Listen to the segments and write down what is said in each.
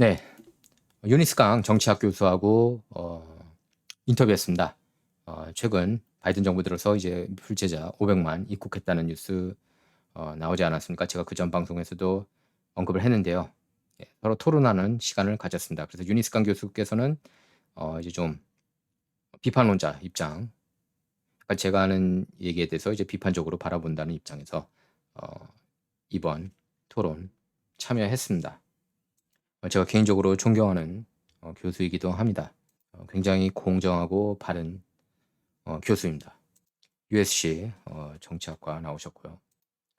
네, 유니스 강 정치학 교수하고 인터뷰했습니다. 최근 바이든 정부 들어서 이제 불체자 500만 입국했다는 뉴스 나오지 않았습니까? 제가 그전 방송에서도 언급을 했는데요. 예, 서로 토론하는 시간을 가졌습니다. 그래서 유니스 강 교수께서는 이제 좀 비판론자 입장, 그러니까 제가 하는 얘기에 대해서 이제 비판적으로 바라본다는 입장에서 이번 토론 참여했습니다. 제가 개인적으로 존경하는 교수이기도 합니다. 굉장히 공정하고 바른 교수입니다. USC 정치학과 나오셨고요.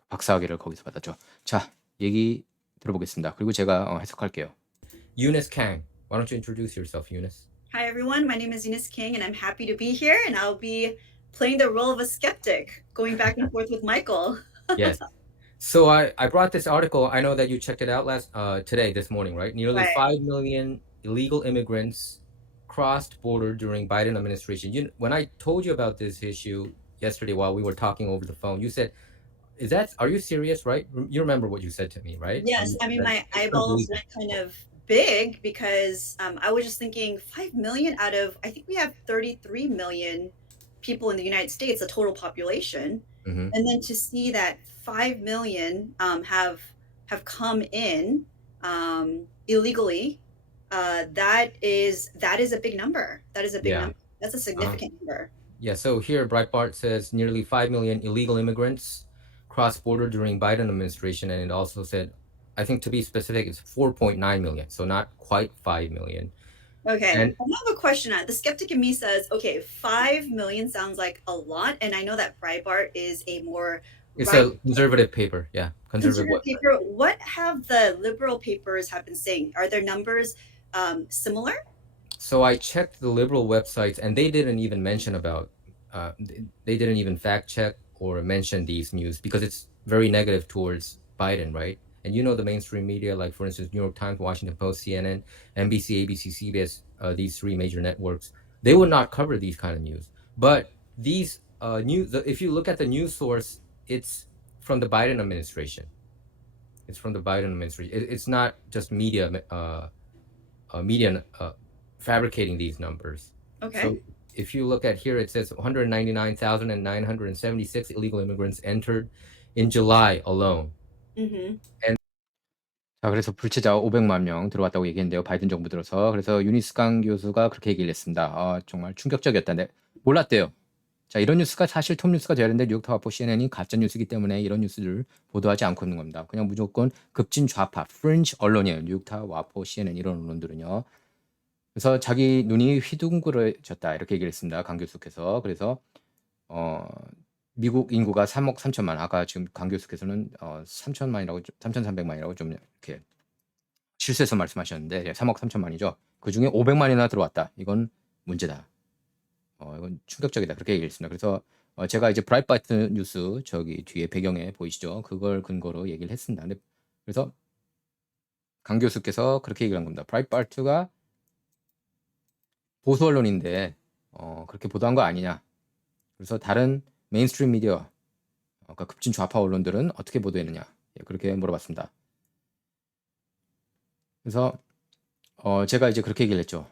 박사학위를 거기서 받았죠. 자, 얘기 들어보겠습니다. 그리고 제가 해석할게요. Eunice Kang, why don't you introduce yourself, Eunice? Hi, everyone. My name is Eunice King, and I'm happy to be here. And I'll be playing the role of a skeptic, going back and forth with Michael. Yes. So I brought this article. I know that you checked it out this morning, right? Nearly Right. 5 million illegal immigrants crossed border during Biden administration. When I told you about this issue yesterday while we were talking over the phone, you said, are you serious, right? You remember what you said to me, right? Yes. I mean, my eyeballs went kind of big because I was just thinking 5 million out of, I think we have 33 million people in the United States, the total population. Mhm. And then to see that 5 million have come in illegally, that is a big number. That is a big Yeah. number. That's a significant number. Yeah, so here Breitbart says nearly 5 million illegal immigrants crossed border during Biden administration, and it also said, I think to be specific, it's 4.9 million, so not quite 5 million. Okay. And I have a question. The skeptic in me says, okay, 5 million sounds like a lot. And I know that Breitbart is a more it's right a conservative paper, yeah, conservative conservative paper. What have the liberal papers have been saying? Are their numbers similar? So I checked the liberal websites, and they didn't even mention about, they didn't even fact check or mention these news because it's very negative towards Biden, right? And you know the mainstream media, like for instance, New York Times, Washington Post, CNN, NBC, ABC, CBS, these three major networks, they would not cover these kind of news. But these news, if you look at the news source, it's from the Biden administration. It's from the Biden administration. It's not just media fabricating these numbers. Okay. So if you look at here, it says 199,976 illegal immigrants entered in July alone. 자, 그래서 불체자 500만 명 들어왔다고 얘기했는데요. 바이든 정부 들어서. 그래서 유니스 강 교수가 그렇게 얘기를 했습니다. 정말 충격적이었다는데 몰랐대요. 자, 이런 뉴스가 사실 톱 뉴스가 돼야 되는데 뉴욕 타워포 CNN이 가짜 뉴스이기 때문에 이런 뉴스를 보도하지 않고 있는 겁니다. 그냥 무조건 급진 좌파, 프린지 언론이에요. 뉴욕 타워포 CNN 이런 언론들은요. 그래서 자기 눈이 휘둥그레졌다 이렇게 얘기를 했습니다. 강 교수께서. 그래서 미국 인구가 3억 3천만, 아까 지금 강 교수께서는 3천만이라고 3,300만이라고 좀 이렇게 실수해서 말씀하셨는데 3억 3천만이죠. 그 중에 500만이나 들어왔다. 이건 문제다. 이건 충격적이다. 그렇게 얘기했습니다. 그래서 제가 이제 브라이트바트 뉴스 저기 뒤에 배경에 보이시죠? 그걸 근거로 얘기를 했습니다. 근데 그래서 강 교수께서 그렇게 얘기를 한 겁니다. 브라이트바트가 보수 언론인데 그렇게 보도한 거 아니냐. 그래서 다른 메인스트림 미디어, 그러니까 급진 좌파 언론들은 어떻게 보도했느냐. 그렇게 물어봤습니다. 그래서 제가 이제 그렇게 얘기를 했죠.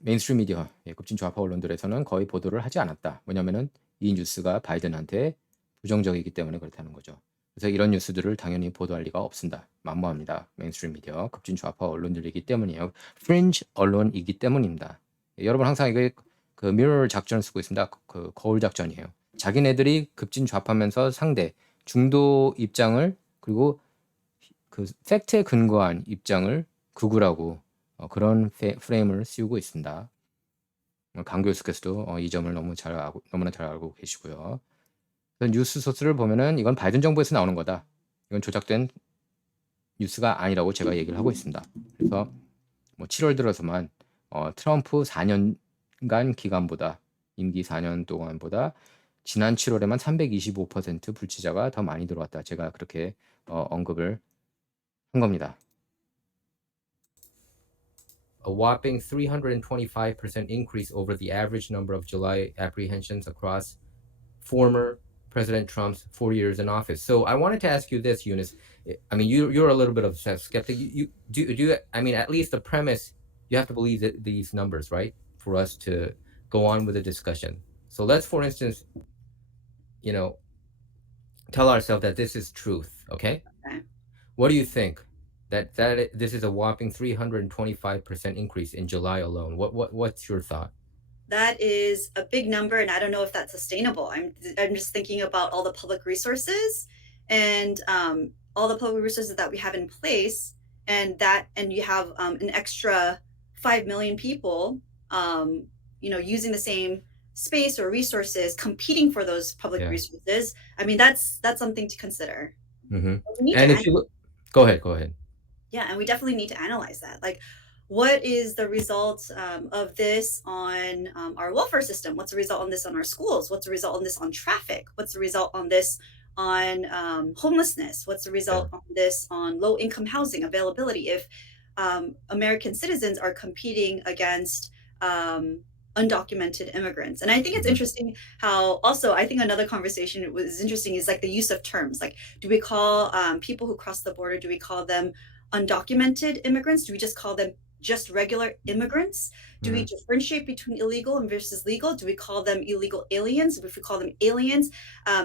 메인스트림 미디어, 급진 좌파 언론들에서는 거의 보도를 하지 않았다. 왜냐면은 이 뉴스가 바이든한테 부정적이기 때문에 그렇다는 거죠. 그래서 이런 뉴스들을 당연히 보도할 리가 없습니다. 만무합니다. 메인스트림 미디어, 급진 좌파 언론들이기 때문이에요. 프린지 언론이기 때문입니다. 여러분 항상 이게 그 미러 작전을 쓰고 있습니다. 그 거울 작전이에요. 자기네들이 급진 좌파면서 상대 중도 입장을 그리고 그 팩트에 근거한 입장을 극우라고 그런 프레임을 씌우고 있습니다. 강 교수께서도 이 점을 너무나 잘 알고 계시고요. 뉴스 소스를 보면은 이건 바이든 정부에서 나오는 거다. 이건 조작된 뉴스가 아니라고 제가 얘기를 하고 있습니다. 그래서 뭐 7월 들어서만 트럼프 4년간 기간보다 임기 4년 동안보다 지난 7월에만 325% 불치자가 더 많이 들어왔다. 제가 그렇게 언급을 한 겁니다. A whopping 325% increase over the average number of July apprehensions across former President Trump's 4 years in office. So I wanted to ask you this, Eunice. I mean, you're a little bit of a skeptic. You I mean, at least the premise, you have to believe that these numbers, right, for us to go on with the discussion. So let's, for instance, you know, tell ourselves that this is truth. Okay, Okay. what do you think? This is a whopping 325% increase in July alone. What's your thought? That is a big number, and I don't know if that's sustainable. I'm just thinking about all the public resources and all the public resources that we have in place, and you have an extra 5 million people, um, using the same space or resources, competing for those public Yeah. resources. I mean, that's something to consider. Hmm. We need And to if you look, go ahead, go ahead. Yeah, and we definitely need to analyze that. Like, what is the result of this on our welfare system? What's the result on this on our schools? What's the result on this on traffic? What's the result on this on homelessness? What's the Yeah. result on this on low income housing availability? If American citizens are competing against undocumented immigrants. And I think it's Hmm. interesting how also, I think another conversation was interesting is like the use of terms. Like, do we call people who cross the border, do we call them undocumented immigrants? Do we just call them just regular immigrants? Do we Hmm. differentiate between illegal and versus legal? Do we call them illegal aliens? If we call them aliens,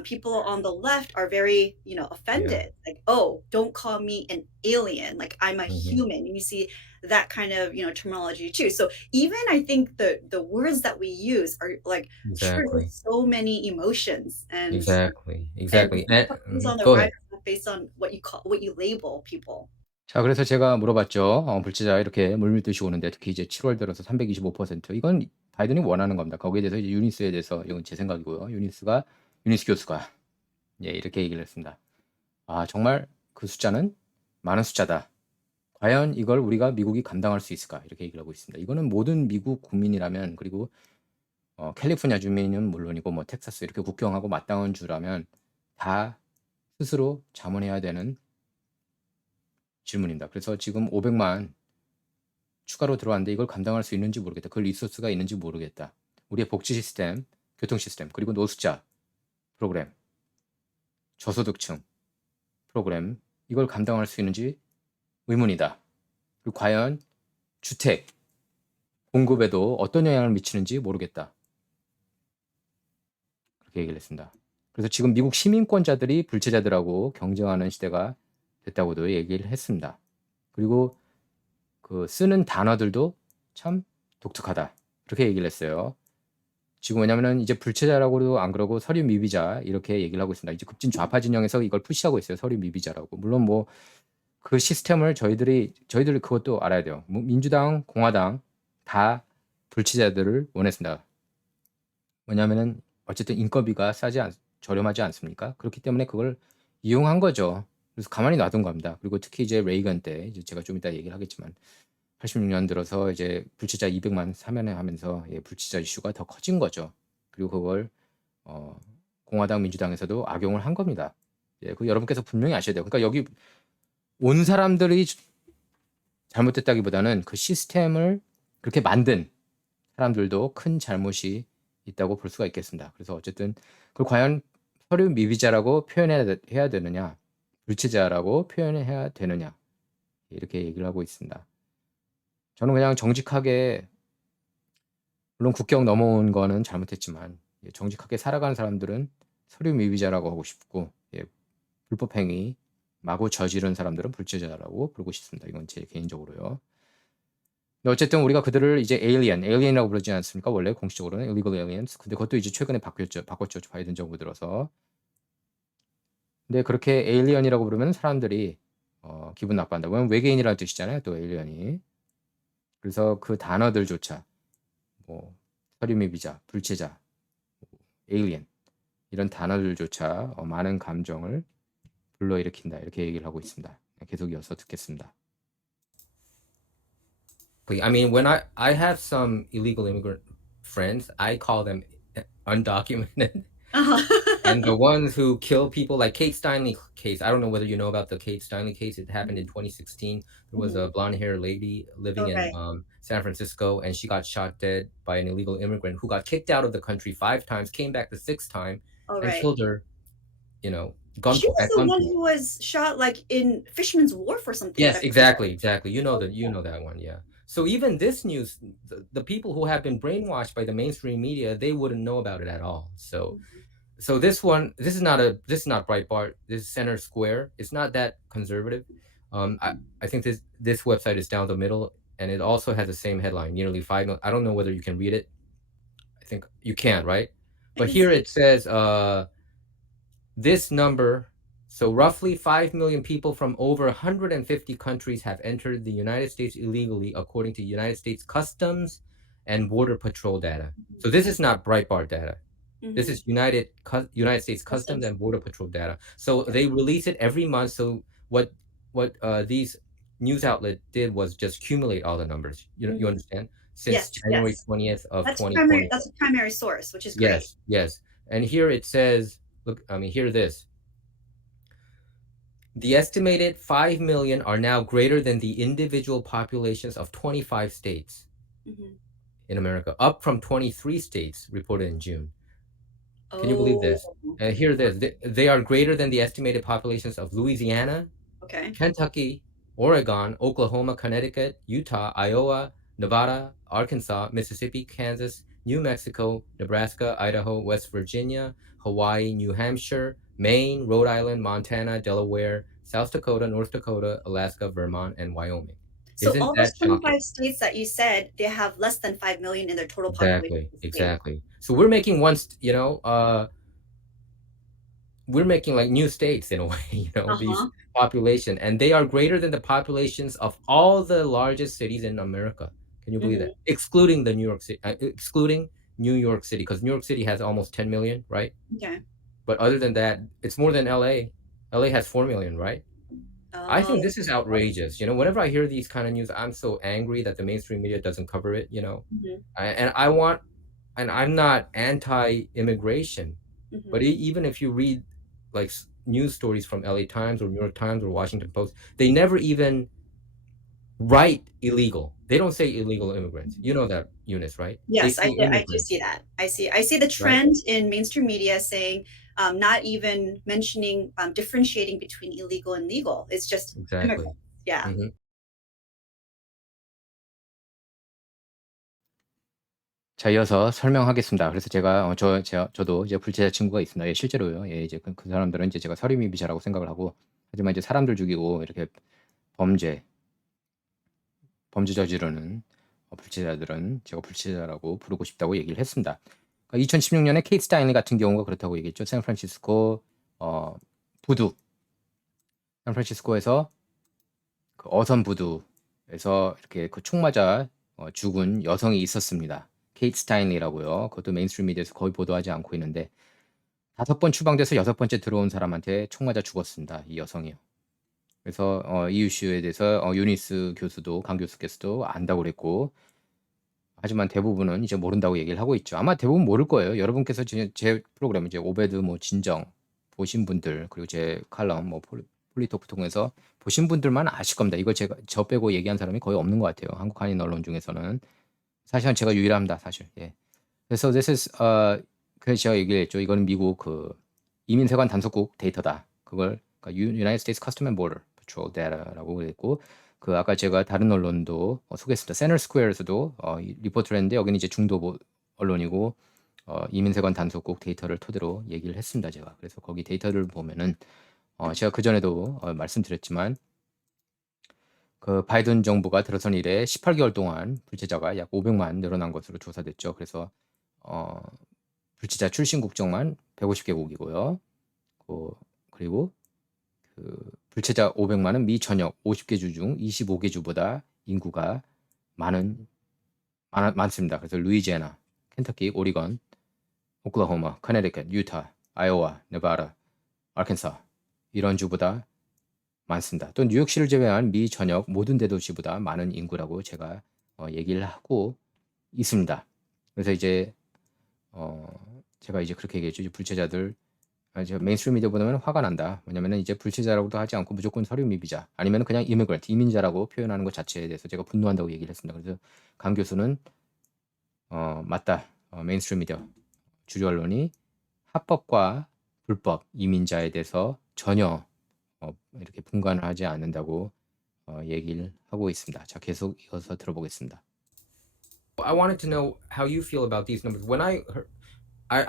people on the left are very, Yeah. offended. Like, oh, don't call me an alien. Like, I'm a Hmm. human. And you see that kind of, terminology too. So even I think the words that we use are like trigger Exactly. so many emotions, Exactly. and Exactly. And, things on the go rise ahead. based on what you label people. 자, 그래서 제가 물어봤죠. 불체자 이렇게 물밀듯이 오는데 특히 이제 7월 들어서 325%, 이건 바이든이 원하는 겁니다. 거기에 대해서 이제 유니스에 대해서, 이건 제 생각이고요. 유니스 교수가 이렇게 얘기를 했습니다. 아, 정말 그 숫자는 많은 숫자다. 과연 이걸 우리가 미국이 감당할 수 있을까? 이렇게 얘기를 하고 있습니다. 이거는 모든 미국 국민이라면, 그리고 캘리포니아 주민은 물론이고 뭐 텍사스 이렇게 국경하고 맞닿은 주라면 다 스스로 자문해야 되는 질문입니다. 그래서 지금 500만 추가로 들어왔는데 이걸 감당할 수 있는지 모르겠다. 그 리소스가 있는지 모르겠다. 우리의 복지 시스템, 교통 시스템, 그리고 노숙자 프로그램, 저소득층 프로그램, 이걸 감당할 수 있는지 의문이다. 그리고 과연 주택 공급에도 어떤 영향을 미치는지 모르겠다. 그렇게 얘기를 했습니다. 그래서 지금 미국 시민권자들이 불체자들하고 경쟁하는 시대가 됐다고도 얘기를 했습니다. 그리고 그 쓰는 단어들도 참 독특하다. 그렇게 얘기를 했어요. 지금 왜냐면은 이제 불체자라고도 안 그러고 서류 미비자 이렇게 얘기를 하고 있습니다. 이제 급진 좌파 진영에서 이걸 푸시하고 있어요. 서류 미비자라고. 물론 뭐 그 시스템을 저희들이 그것도 알아야 돼요. 뭐 민주당, 공화당 다 불체자들을 원했습니다. 왜냐면은 어쨌든 인건비가 저렴하지 않습니까? 그렇기 때문에 그걸 이용한 거죠. 그래서 가만히 놔둔 겁니다. 그리고 특히 이제 레이건 때, 이제 제가 좀 이따 얘기를 하겠지만 86년 들어서 이제 불체자 200만 사면하면서 불체자 이슈가 더 커진 거죠. 그리고 그걸 공화당, 민주당에서도 악용을 한 겁니다. 그 여러분께서 분명히 아셔야 돼요. 그러니까 여기 온 사람들이 잘못됐다기보다는 그 시스템을 그렇게 만든 사람들도 큰 잘못이 있다고 볼 수가 있겠습니다. 그래서 어쨌든 그걸 과연 서류 미비자라고 표현해야 되느냐, 불체자라고 표현해야 되느냐, 이렇게 얘기를 하고 있습니다. 저는 그냥 정직하게, 물론 국경 넘어온 거는 잘못했지만 정직하게 살아가는 사람들은 서류 미비자라고 하고 싶고, 불법 행위 마구 저지른 사람들은 불체자라고 부르고 싶습니다. 이건 제 개인적으로요. 근데 어쨌든 우리가 그들을 이제 alien이라고 부르지 않습니까? 원래 공식적으로는 illegal aliens. 근데 그것도 이제 최근에 바꿨죠. 바이든 정부 들어서. 근데 그렇게 alien이라고 부르면 사람들이 기분 나빠한다. 왜냐면 외계인이라는 뜻이잖아요. 또 alien이. 그래서 그 단어들조차 뭐 서류 미비자, 불체자, alien 이런 단어들조차 많은 감정을 불러일으킨다. 이렇게 얘기를 하고 있습니다. 계속 이어서 듣겠습니다. I mean, when I have some illegal immigrant friends, I call them undocumented. And the ones who kill people, like Kate Steinle case, I don't know whether you know about the Kate Steinle case. It happened in 2016. There was a blonde-haired lady living Oh, in right. San Francisco, and she got shot dead by an illegal immigrant who got kicked out of the country 5 times, came back the 6th time, Oh, and right. killed her, you know, She was at the one gunpoint. who was shot, like, in Fisherman's Wharf or something that I Yes, remember. exactly. You know Okay. that one, yeah. So even this news, the people who have been brainwashed by the mainstream media, they wouldn't know about it at all. So Mhm. this one, this is not Breitbart. This is Center Square. It's not that conservative. I think this website is down the middle, and it also has the same headline, nearly 5 million. I don't know whether you can read it. I think you can, right? I But can here see. it says this number, so roughly 5 million people from over 150 countries have entered the United States illegally, according to United States Customs and Border Patrol data. Mhm. So this is not Breitbart data. This Mhm. is United States Customs Customs. and Border Patrol data. So Okay. they release it every month. So what these news outlet did was just accumulate all the numbers. You Mhm. understand? Since Yes, January yes. 20th of That's 2020. a primary source, which is great. Yes, yes. And here it says, look, I mean, hear this. The estimated 5 million are now greater than the individual populations of 25 states Mhm. in America, up from 23 states reported in June. Can you believe Oh, this? Hear this. They are greater than the estimated populations of Louisiana, okay. Kentucky, Oregon, Oklahoma, Connecticut, Utah, Iowa, Nevada, Arkansas, Mississippi, Kansas, New Mexico, Nebraska, Idaho, West Virginia, Hawaii, New Hampshire, Maine, Rhode Island, Montana, Delaware, South Dakota, North Dakota, Alaska, Vermont, and Wyoming. So Isn't all those that shocking? 25 states that you said, they have less than 5 million in their total population Exactly, of the state. exactly. So we're making we're making like new states in a way, these Uh-huh. population, and they are greater than the populations of all the largest cities in America. Can you believe that? Mhm. Excluding New York City, because New York City has almost 10 million, right? Okay. But other than that, it's more than LA. LA has 4 million, right? I Oh, think this is outrageous. Whenever I hear these kind of news, I'm so angry that the mainstream media doesn't cover it. mhm, And I'm not anti-immigration, but mhm. even if you read like news stories from LA Times or New York Times or Washington Post, they never even write illegal. They don't say illegal immigrants. You know that, Eunice, right? They Yes, say I do see immigrants, that. I see the right? trend in mainstream media saying, not even mentioning, differentiating between illegal and legal. It's just Exactly. immigrants. Yeah. hmm 자, 이어서 설명하겠습니다. 그래서 제가 저도 이제 불체자 친구가 있습니다. 예, 실제로요. 예, 이제 그 사람들은 이제 제가 서리미비자라고 생각을 하고, 하지만 이제 사람들 죽이고 이렇게 범죄 범죄 저지르는 불체자들은 제가 불체자라고 부르고 싶다고 얘기를 했습니다. 2016년에 케이트 스타인리 같은 경우가 그렇다고 얘기했죠. 샌프란시스코 부두, 샌프란시스코에서 그 어선 부두에서 이렇게 그 총 맞아 죽은 여성이 있었습니다. 케이트 스타인리라고요. 그것도 메인스트림 미디어에서 거의 보도하지 않고 있는데 5번 추방돼서 6번째 들어온 사람한테 총 맞아 죽었습니다. 이 여성이요. 그래서 이 이슈에 대해서 유니스 교수도 강 교수께서도 안다고 그랬고, 하지만 대부분은 이제 모른다고 얘기를 하고 있죠. 아마 대부분 모를 거예요. 여러분께서 제 프로그램 이제 오베드 뭐 진정 보신 분들, 그리고 제 칼럼 뭐 폴리토크 통해서 보신 분들만 아실 겁니다. 이거 저 빼고 얘기한 사람이 거의 없는 것 같아요. 한국 한인 언론 중에서는. 사실은 제가 유일합니다, 사실. 예. 그래서 그래서 제가 얘기했죠. 이거는 미국 그 이민세관 단속국 데이터다. 그걸 그러니까 United States Customs and Border Patrol data라고 그랬고, 그 아까 제가 다른 언론도 소개했습니다. 세널 스퀘어에서도 리포트를 했는데, 여기는 이제 중도 언론이고 이민세관 단속국 데이터를 토대로 얘기를 했습니다, 제가. 그래서 거기 데이터를 보면은 제가 그 전에도 말씀드렸지만, 그 바이든 정부가 들어선 이래 18개월 동안 불체자가 약 500만 늘어난 것으로 조사됐죠. 그래서 불체자 출신 국적만 150개국이고요. 그리고 그 불체자 500만은 미 전역 50개 주 중 25개 주보다 인구가 많습니다. 그래서 루이지애나, 켄터키, 오리건, 오클라호마, 커네티컷, 유타, 아이오와, 네바다, 아켄사 이런 주보다 많습니다. 또 뉴욕시를 제외한 미 전역 모든 대도시보다 많은 인구라고 제가 얘기를 하고 있습니다. 그래서 이제 제가 이제 그렇게 얘기했죠. 이제 불체자들 제가 메인스트림 미디어 보면 화가 난다. 왜냐면은 이제 불체자라고도 하지 않고 무조건 서류 미비자 아니면 그냥 이미그런트 이민자라고 표현하는 것 자체에 대해서 제가 분노한다고 얘기를 했습니다. 그래서 강 교수는 맞다. 메인스트림 미디어 주류 언론이 합법과 불법 이민자에 대해서 전혀 이렇게 분간을 하지 않는다고 얘기를 하고 있습니다. 자, 계속 이어서 들어보겠습니다. I wanted to know how you feel about these numbers. When I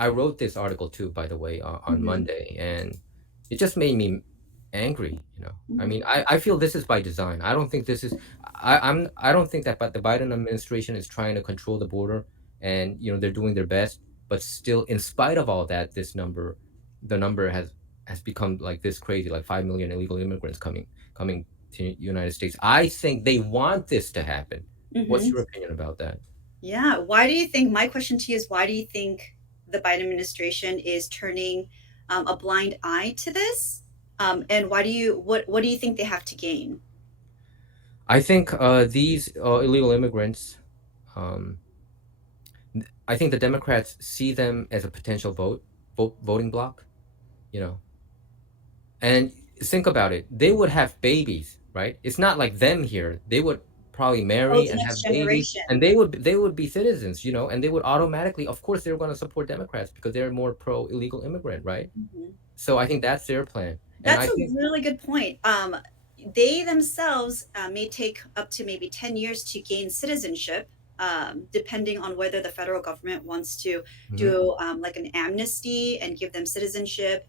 wrote this article too, by the way, on Mhm, Monday, and it just made me angry. I mhm. mean, I feel this is by design. I don't think this is. I don't think that the Biden administration is trying to control the border, and they're doing their best. But still, in spite of all that, the number has become like this crazy, like 5 million illegal immigrants coming to United States. I think they want this to happen. What's Mhm. your opinion about that? Yeah. Why do you think, my question to you is, why do you think the Biden administration is turning a blind eye to this? And what do you think they have to gain? I think these illegal immigrants, um, I think the Democrats see them as a potential voting bloc, you know. And think about it, they would have babies, right? It's not like them here. They would probably Oh, marry the and next have babies, and generation. they would be citizens, and they would automatically, of course, they're going to support Democrats because they're more pro illegal immigrant, right? Mhm. So I think that's their plan, and That's I a think. really good point. They themselves may take up to maybe 10 years to gain citizenship, depending on whether the federal government wants to Mhm. do like an amnesty and give them citizenship.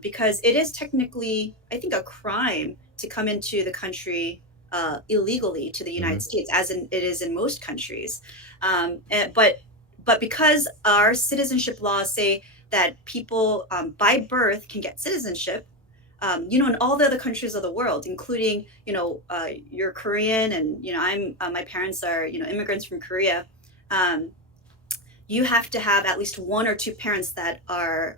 Because it is technically, I think, a crime to come into the country illegally to the United Mhm. States, as in it is in most countries. But because our citizenship laws say that people by birth can get citizenship, in all the other countries of the world, including, you're Korean, and my parents are, immigrants from Korea. Um, you have to have at least one or two parents that are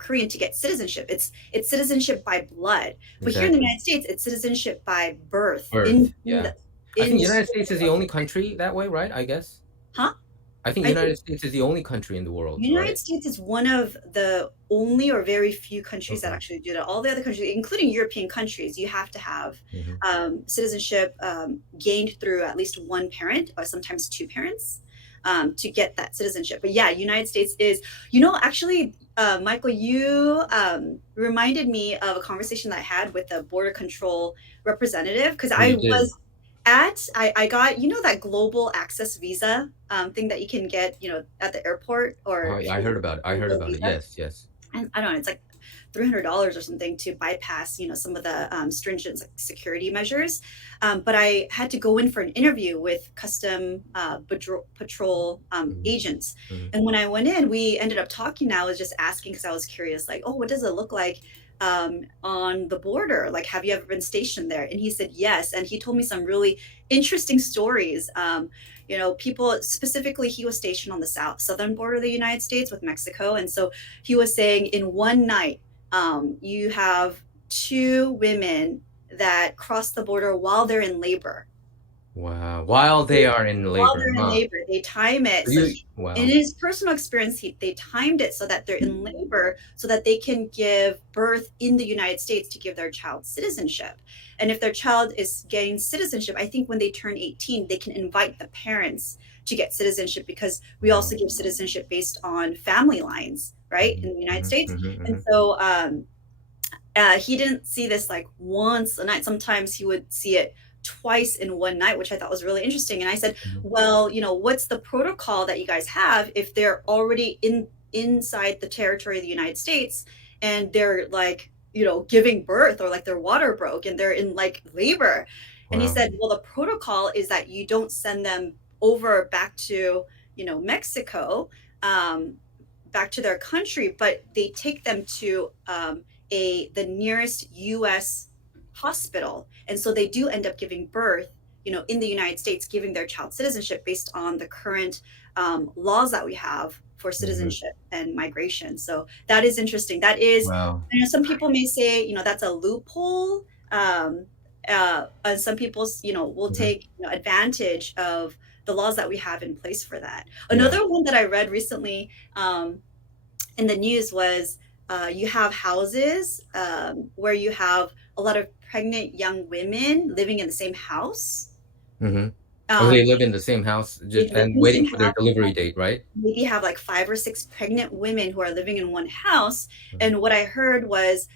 Korean to get citizenship. It's citizenship by blood, but here in the Exactly. United States, it's citizenship by birth Birth. Yeah. I in think the United soil States is the of only the country. country that way, right? I guess. Huh? I think I think United States is the only country in the world, United right? States is one of the only or very few countries that Okay. actually do that. All the other countries, including European countries, you have to have Mhm. citizenship gained through at least one parent or sometimes two parents to get that citizenship. But yeah, United States is, actually, Michael, you reminded me of a conversation that I had with the border control representative, because Oh, you did? I got, that global access visa thing that you can get, at the airport, or Oh, if yeah, I you heard about it. I heard Google about it. visa. Yes, yes. And I don't know, it's like $300 or something to bypass, some of the stringent security measures. But I had to go in for an interview with custom patrol Mhm, agents. mhm. And when I went in, we ended up talking. I was just asking because I was curious, like, oh, what does it look like on the border? Like, have you ever been stationed there? And he said yes. And he told me some really interesting stories. People, specifically, he was stationed on the southern border of the United States with Mexico. And so he was saying in one night, you have two women that cross the border while they're in labor. Wow. While they are in While labor, they're in huh? labor, they time it. So in Wow. his personal experience, they timed it so that they're in labor so that they can give birth in the United States to give their child citizenship. And if their child is getting citizenship, I think when they turn 18, they can invite the parents to get citizenship, because we also Wow. give citizenship based on family lines, right, Mhm, in the United mhm, States. mhm, And mhm. so he didn't see this like once a night. Sometimes he would see it twice in one night, which I thought was really interesting. And I said, Mhm. well, what's the protocol that you guys have if they're already inside the territory of the United States, and they're like, giving birth, or like their water broke and they're in like labor? And he Wow. said, well, the protocol is that you don't send them over back to, Mexico, um, back to their country, but they take them to the nearest U.S. hospital, and so they do end up giving birth, in the United States, giving their child citizenship based on the current laws that we have for Mhm. citizenship and migration. So that is interesting. That is, Wow. some people may say, that's a loophole. And some people, will Mhm. take, advantage of the laws that we have in place for that. Yeah. Another one that I read recently, in the news was, you have houses where you have a lot of pregnant young women living in the same house. Mhm. Oh, Um, they live in the same house they just live and in the waiting same for their house. delivery date, right? Maybe have like five or six pregnant women who are living in one house. Mhm. And what I heard was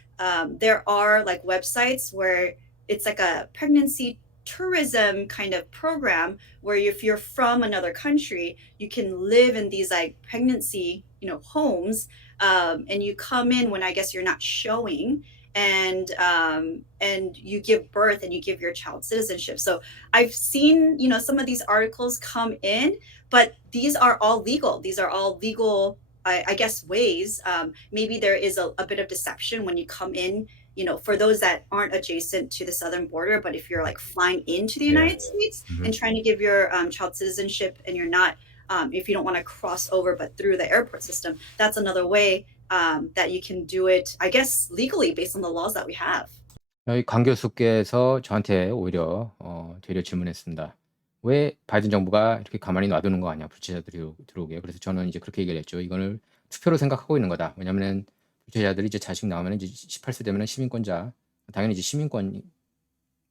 there are like websites where it's like a pregnancy tourism kind of program where if you're from another country, you can live in these like pregnancy, homes, and you come in when I guess you're not showing, and you give birth and you give your child citizenship. So I've seen, some of these articles come in, but these are all legal. These are all legal, I guess, ways. Maybe there is a bit of deception when you come in, for those that aren't adjacent to the southern border. But if you're like flying into the Yeah. United States Mhm. and trying to give your child citizenship, and you're not, if you don't want to cross over, but through the airport system, that's another way that you can do it, I guess, legally based on the laws that we have. 여기 강 교수께서 저한테 오히려 되려 질문했습니다. "왜 바이든 정부가 이렇게 가만히 놔두는 거 아니야, 불체자들이 들어오게." 그래서 저는 이제 그렇게 얘기를 했죠. "이거를 투표로 생각하고 있는 거다." 왜냐면은 불체자들이 이제 자식 나오면은 이제 18세 되면은 시민권자, 당연히 이제 시민권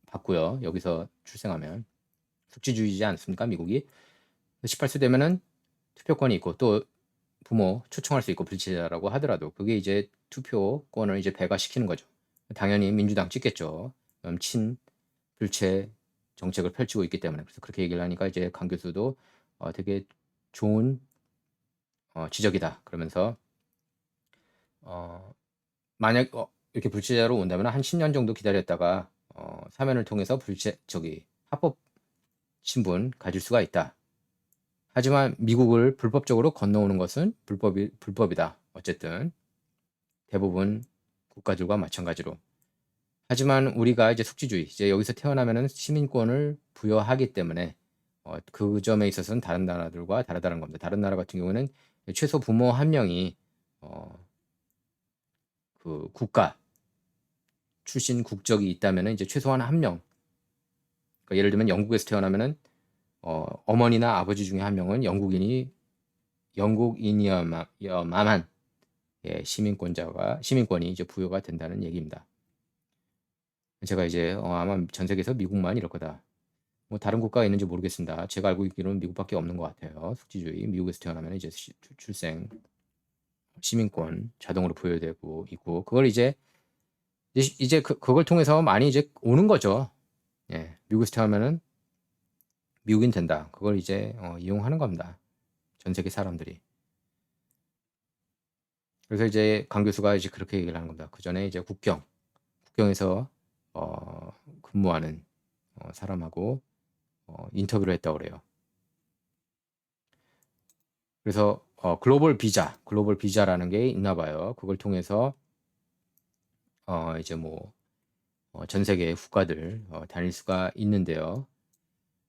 받고요, 여기서 출생하면. 숙지주의지 않습니까, 미국이? 18세 되면은 투표권이 있고 또 부모 초청할 수 있고, 불체자라고 하더라도 그게 이제 투표권을 이제 배가시키는 거죠. 당연히 민주당 찍겠죠. 친불체 정책을 펼치고 있기 때문에. 그래서 그렇게 얘기를 하니까 이제 강 교수도 되게 좋은 지적이다, 그러면서 만약 이렇게 불체자로 온다면 한 10년 정도 기다렸다가 사면을 통해서 합법 신분 가질 수가 있다. 하지만 미국을 불법적으로 건너오는 것은 불법이다. 어쨌든 대부분 국가들과 마찬가지로. 하지만 우리가 이제 숙지주의, 이제 여기서 태어나면은 시민권을 부여하기 때문에 그 점에 있어서는 다른 나라들과 다르다는 겁니다. 다른 나라 같은 경우에는 최소 부모 한 명이 그 국가 출신 국적이 있다면은 이제 최소한 한 명. 그러니까 예를 들면 영국에서 태어나면은 어머니나 아버지 중에 한 명은 영국인이어야만 시민권이 이제 부여가 된다는 얘기입니다. 제가 이제 아마 전 세계에서 미국만 이럴 거다. 뭐 다른 국가가 있는지 모르겠습니다. 제가 알고 있기로는 미국밖에 없는 것 같아요. 숙지주의. 미국에서 태어나면 이제 출생 시민권 자동으로 부여되고 있고, 그걸 이제 그걸 통해서 많이 이제 오는 거죠. 예, 미국에서 태어나면은 미국인 된다. 그걸 이제 이용하는 겁니다. 전 세계 사람들이. 그래서 이제 강 교수가 이제 그렇게 얘기를 하는 겁니다. 그 전에 이제 국경에서 근무하는 사람하고 인터뷰를 했다고 그래요. 그래서 글로벌 비자라는 게 있나 봐요. 그걸 통해서 이제 뭐 전 세계 국가들 다닐 수가 있는데요.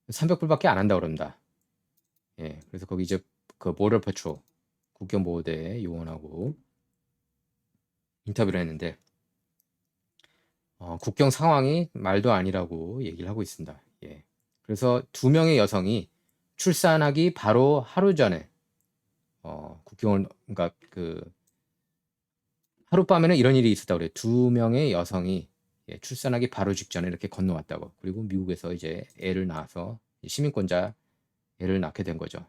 300불밖에 안 한다고 그럽니다. 예, 그래서 거기 이제 그 보더 패트롤 국경보호대 요원하고 인터뷰를 했는데 국경 상황이 말도 아니라고 얘기를 하고 있습니다. 예. 그래서 2명의 여성이 출산하기 바로 하루 전에 그러니까 그 하룻밤에는 이런 일이 있었다고 그래요. 2명의 여성이 출산하기 바로 직전에 이렇게 건너왔다고. 그리고 미국에서 이제 애를 낳아서 시민권자 애를 낳게 된 거죠.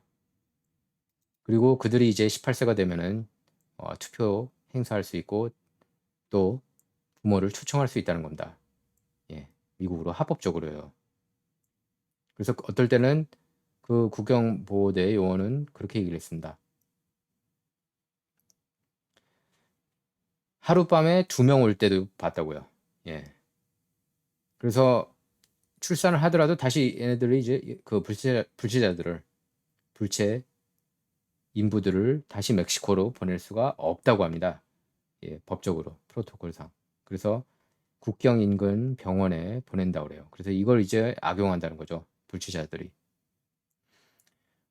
그리고 그들이 이제 18세가 되면은 투표 행사할 수 있고 또 부모를 초청할 수 있다는 겁니다. 예, 미국으로 합법적으로요. 그래서 어떨 때는 그 국경보호대 요원은 그렇게 얘기를 했습니다. 하룻밤에 2명 올 때도 봤다고요. 예. 그래서 출산을 하더라도 다시 얘네들이 이제 그 불체 인부들을 다시 멕시코로 보낼 수가 없다고 합니다. 예, 법적으로, 프로토콜상. 그래서 국경 인근 병원에 보낸다고 그래요. 그래서 이걸 이제 악용한다는 거죠, 불치자들이.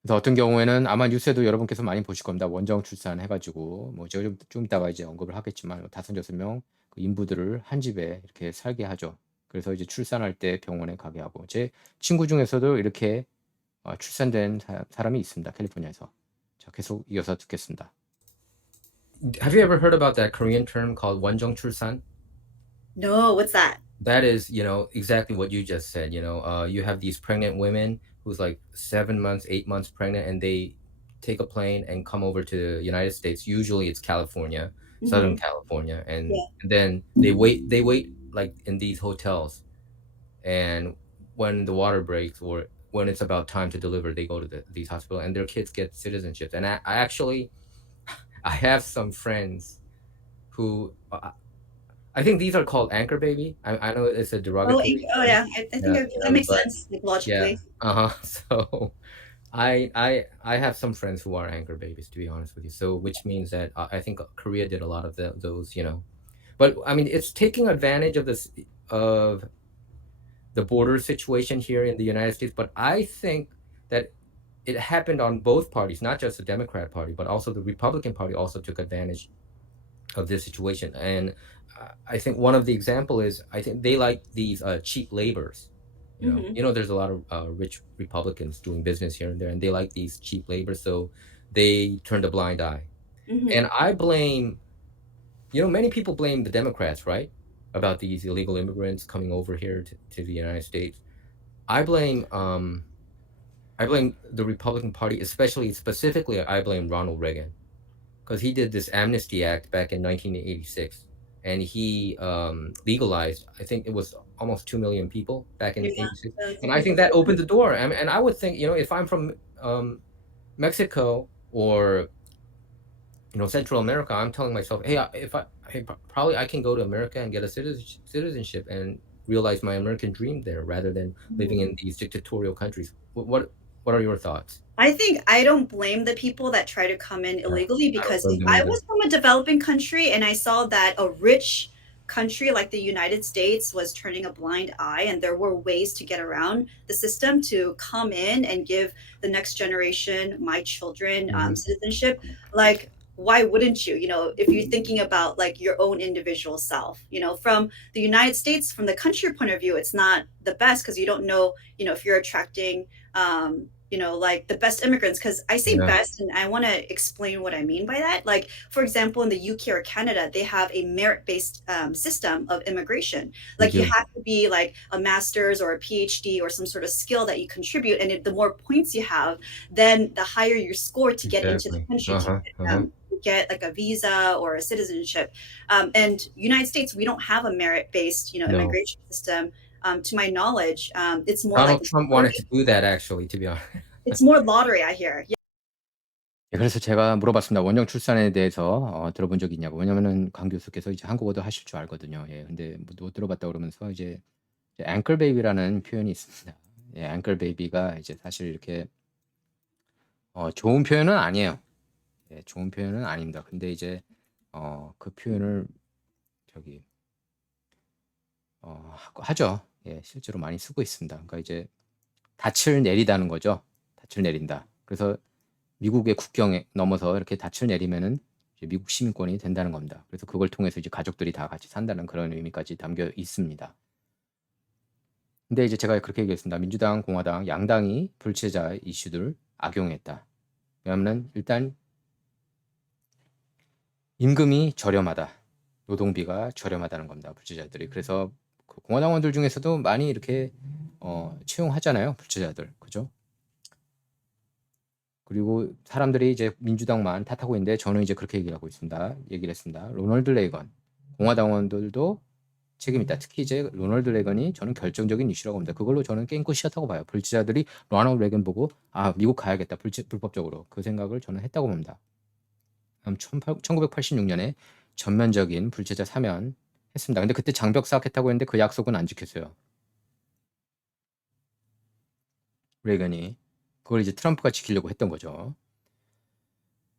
그래서 어떤 경우에는 아마 뉴스에도 여러분께서 많이 보실 겁니다. 원정 출산 해가지고, 뭐 제가 좀 이따가 이제 언급을 하겠지만 5-6명 그 인부들을 한 집에 이렇게 살게 하죠. 그래서 이제 출산할 때 병원에 가게 하고, 제 친구 중에서도 이렇게 출산된 사람이 있습니다, 캘리포니아에서. 자, 계속 이어서 듣겠습니다. Have you ever heard about that Korean term called 원정 출산? No, what's that? That is, exactly what you just said. You have these pregnant women who's like 7 months, 8 months pregnant, and they take a plane and come over to the United States. Usually it's California, Southern Mhm. California, Yeah. and then they wait like in these hotels, and when the water breaks or when it's about time to deliver, they go to these hospitals, and their kids get citizenship. And I actually I have some friends who I think these are called anchor baby. I know it's a Oh, derogatory oh term. yeah. I think Yeah, that makes but sense, like, yeah, logically. so I have some friends who are anchor babies, to be honest with you. So which means that I think Korea did a lot of those, But I mean, it's taking advantage of this of the border situation here in the United States. But I think that it happened on both parties, not just the Democrat Party, but also the Republican Party also took advantage of this situation. And I think one of the example is I think they like these cheap labors. Mhm. There's a lot of rich Republicans doing business here and there, and they like these cheap labor, so they turned a blind eye. And Mhm. I blame, many people blame the Democrats, right, about these illegal immigrants coming over here to the United States. I blame I blame the Republican Party, specifically, I blame Ronald Reagan because he did this Amnesty Act back in 1986, and he legalized. I think it was almost 2 million people back in Yeah. '86, That's and a I big think that opened the door. And I would think, if I'm from Mexico or Central America, I'm telling myself, hey, probably I can go to America and get a citizenship and realize my American dream there rather than living Mhm. in these dictatorial countries. What are your thoughts? I think I don't blame the people that try to come in Yeah, illegally I don't because blame if them I either. was from a developing country and I saw that a rich country like the United States was turning a blind eye and there were ways to get around the system to come in and give the next generation, my children, Mhm. citizenship, like why wouldn't you? If you're thinking about like your own individual self, from the United States, from the country point of view, it's not the best because you don't know, if you're attracting like the best immigrants, because I say Yeah, best and I want to explain what I mean by that. Like, for example, in the UK or Canada, they have a merit-based system of immigration. we Like, you do. have to be like a master's or a PhD or some sort of skill that you contribute. And the more points you have, then the higher your score to get into the Exactly. country to Uh-huh, uh-huh. get like a visa or a citizenship. And United States, we don't have a merit-based, No. immigration system. To my knowledge, it's more like Donald Trump wanted to do that actually, to be honest. it's more lottery, I hear. Yeah. 예, 그래서 제가 물어봤습니다. 원형 출산에 대해서 들어본 적이 있냐고. 왜냐면은 강 교수께서 이제 한국어도 하실 줄 알거든요. 예, 근데 못 들어봤다 그러면서 이제 앵클 베이비라는 표현이 있습니다. 예, 앵클 베이비가 이제 사실 이렇게 좋은 표현은 아니에요. 예, 좋은 표현은 아닙니다. 근데 이제 그 표현을 저기 하죠. 예, 실제로 많이 쓰고 있습니다. 그러니까 이제 닻을 내리다는 거죠. 닻을 내린다. 그래서 미국의 국경에 넘어서 이렇게 닻을 내리면은 이제 미국 시민권이 된다는 겁니다. 그래서 그걸 통해서 이제 가족들이 다 같이 산다는 그런 의미까지 담겨 있습니다. 근데 이제 제가 그렇게 얘기했습니다. 민주당, 공화당, 양당이 불체자 이슈들 악용했다. 왜냐하면 일단 임금이 저렴하다. 노동비가 저렴하다는 겁니다. 불체자들이. 그래서 그 공화당원들 중에서도 많이 이렇게 채용하잖아요. 불체자들. 그죠? 그리고 사람들이 이제 민주당만 탓하고 있는데 저는 이제 그렇게 얘기를 했습니다. 로널드 레이건, 공화당원들도 책임 있다. 특히 이제 로널드 레이건이 저는 결정적인 이슈라고 봅니다. 그걸로 저는 게임 끝이었다고 봐요. 불체자들이 로널드 레이건 보고 미국 가야겠다. 불법적으로. 그 생각을 저는 했다고 봅니다. 1986년에 전면적인 불체자 사면 했습니다. 근데 그때 장벽 쌓겠다고 했는데 그 약속은 안 지켰어요. 레이건이. 그걸 이제 트럼프가 지키려고 했던 거죠.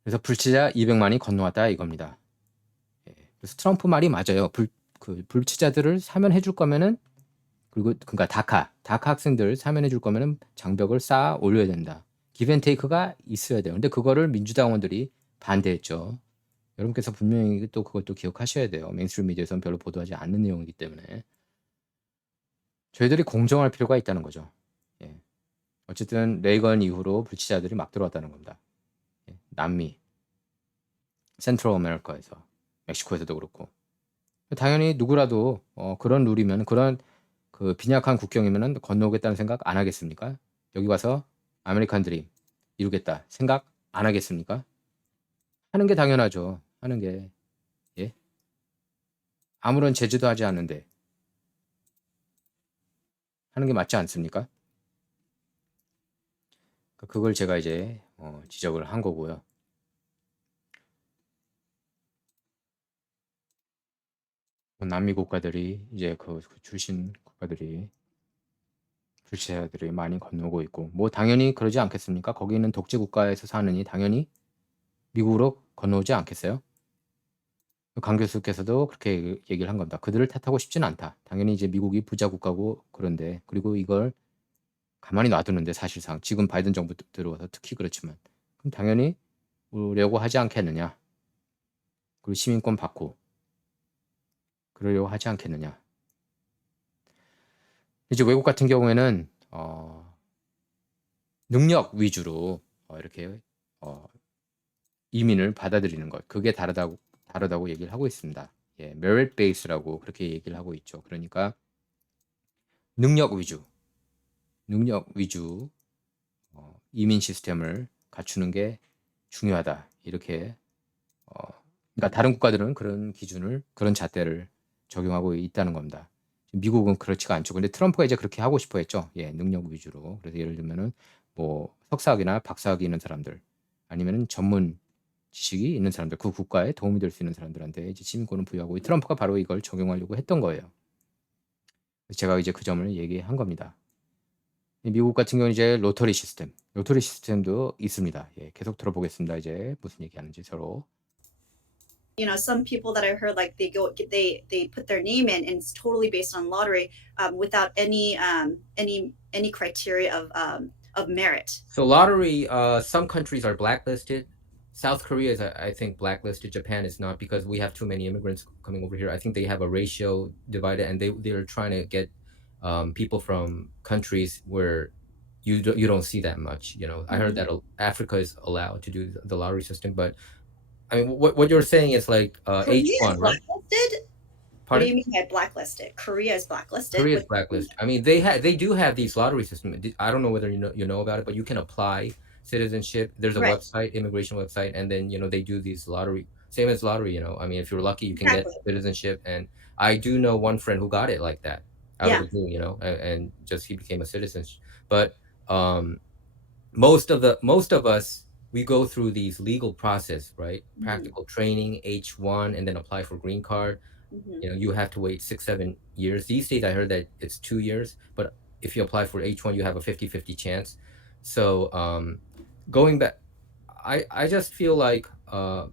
그래서 불체자 200만이 건너왔다 이겁니다. 예. 그래서 트럼프 말이 맞아요. 불체자들을 사면해 줄 거면은 그러니까 다카 학생들 사면해 줄 거면은 장벽을 쌓아 올려야 된다. 기브앤테이크가 있어야 돼요. 근데 그거를 민주당원들이 반대했죠. 여러분께서 분명히 또 그것도 기억하셔야 돼요. 메인스트림 미디어에서는 별로 보도하지 않는 내용이기 때문에 저희들이 공정할 필요가 있다는 거죠. 예. 어쨌든 레이건 이후로 불치자들이 막 들어왔다는 겁니다. 예. 남미, 센트럴 아메리카에서, 멕시코에서도 그렇고 당연히 누구라도 그런 룰이면 그런 그 빈약한 국경이면은 건너오겠다는 생각 안 하겠습니까? 여기 와서 아메리칸 드림 이루겠다 생각 안 하겠습니까? 하는 게 당연하죠. 하는 게 아무런 제재도 하지 않는데 하는 게 맞지 않습니까? 그걸 제가 이제 지적을 한 거고요. 남미 국가들이 이제 그 출신 국가들이 출시자들이 많이 건너고 있고 뭐 당연히 그러지 않겠습니까? 거기 있는 독재 국가에서 사느니 당연히 미국으로 건너오지 않겠어요? 강 교수께서도 그렇게 얘기를 한 겁니다. 그들을 탓하고 싶지는 않다. 당연히 이제 미국이 부자 국가고 그런데 그리고 이걸 가만히 놔두는데 사실상 지금 바이든 정부 들어와서 특히 그렇지만 그럼 당연히 오려고 하지 않겠느냐. 그리고 시민권 받고 그러려고 하지 않겠느냐. 이제 외국 같은 경우에는 능력 위주로 이렇게 이민을 받아들이는 것 그게 다르다고 얘기를 하고 있습니다. 예, merit base라고 그렇게 얘기를 하고 있죠. 그러니까 능력 위주 이민 시스템을 갖추는 게 중요하다. 이렇게 그러니까 다른 국가들은 그런 기준을 그런 잣대를 적용하고 있다는 겁니다. 미국은 그렇지가 않죠. 근데 트럼프가 이제 그렇게 하고 싶어 했죠. 예, 능력 위주로. 그래서 예를 들면은 뭐 석사학위나 박사학위 있는 사람들 아니면은 전문 지식이 있는 사람들, 그 국가에 도움이 될 수 있는 사람들한테 이제 시민권을 부여하고 트럼프가 바로 이걸 적용하려고 했던 거예요. 제가 이제 그 점을 얘기한 겁니다. 미국 같은 경우는 이제 로터리 시스템도 있습니다. 예, 계속 들어보겠습니다. 이제 무슨 얘기하는지 서로. You know, some people that I heard like they put their name in and it's totally based on lottery without any criteria of merit. So lottery, some countries are blacklisted. South Korea is, I think, blacklisted. Japan is not because we have too many immigrants coming over here. I think they have a ratio divided, and they're trying to get people from countries where you don't see that much. You know, I heard that Africa is allowed to do the lottery system, but I mean, what you're saying is like Korea is H1, right? blacklisted. What do Pardon? you mean by blacklisted? Korea is blacklisted. Korea is blacklisted. I mean, they do have these lottery system. I don't know whether you know about it, but you can apply citizenship. There's a Right. website, immigration website, and then they do these lottery, same as lottery. I mean, if you're lucky, you can get citizenship. And I do know one friend who got it like that out of the blue, and just he became a citizen. But most of us, we go through these legal process, right? Practical training, H1, and then apply for green card. You have to wait 6-7 years. These days I heard that it's 2 years, but if you apply for H1 you have a 50-50 chance. So going back, I just feel like I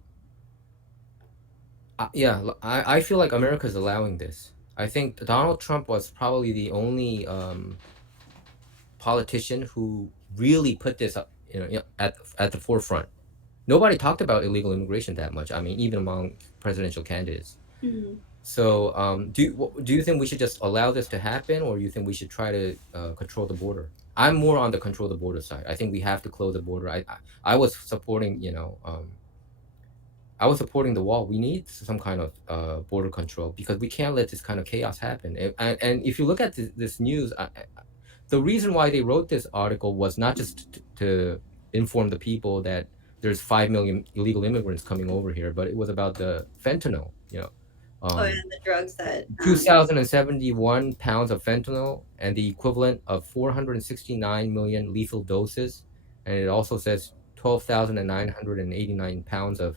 feel like America's allowing this. I think Donald Trump was probably the only politician who really put this up, at the forefront. Nobody talked about illegal immigration that much. I mean, even among presidential candidates. So do you think we should just allow this to happen, or you think we should try to control the border? I'm more on the control the border side. I think we have to close the border. I was supporting, I was supporting the wall. We need some kind of border control because we can't let this kind of chaos happen. And if you look at this news, the reason why they wrote this article was not just to inform the people that there's 5 million illegal immigrants coming over here, but it was about the fentanyl, and the drugs that 2,071 pounds of fentanyl and the equivalent of 469 million lethal doses. And it also says 12,989 pounds of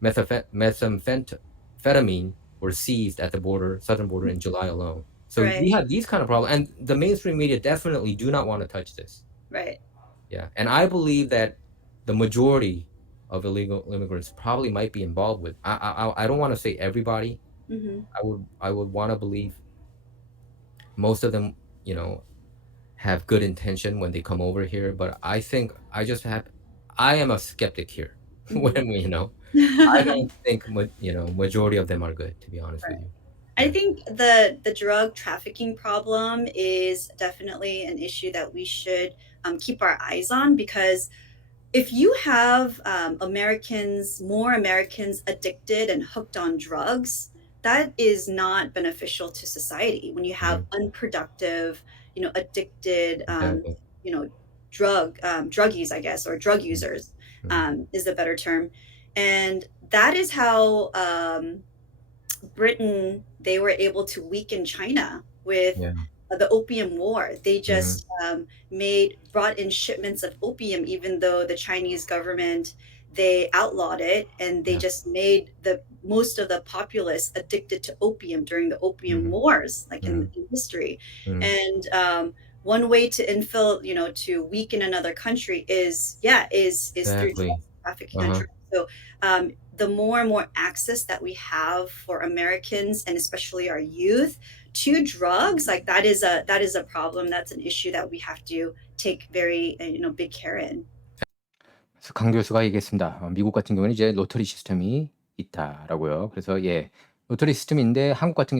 methamphetamine were seized at the southern border in July alone. So we have these kind of problems, and the mainstream media definitely do not want to touch this. Right. Yeah, and I believe that the majority of illegal immigrants probably might be involved with. I don't want to say everybody. I would want to believe most of them, have good intention when they come over here. But I think I am a skeptic here. When I don't think majority of them are good, to be honest with you. I think the drug trafficking problem is definitely an issue that we should keep our eyes on, because if you have more Americans addicted and hooked on drugs, that is not beneficial to society. When you have unproductive, addicted, druggies, I guess, or drug users is the better term. And that is how Britain, they were able to weaken China with Yeah. the Opium War. They Hmm. just brought in shipments of opium, even though the Chinese government, they outlawed it, and they Yeah. just made the most of the populace addicted to opium during the Opium Hmm. Wars, like Hmm. in history. Hmm. And one way to infill, to weaken another country is through Exactly. trafficking on Uh-huh. drugs. So the more and more access that we have for Americans and especially our youth to drugs, like that is a problem. That's an issue that we have to take very big care in. 그래서 강 교수가 얘기했습니다. 미국 같은 경우는 이제 로터리 시스템이 있다라고요. 그래서 예, 로터리 시스템인데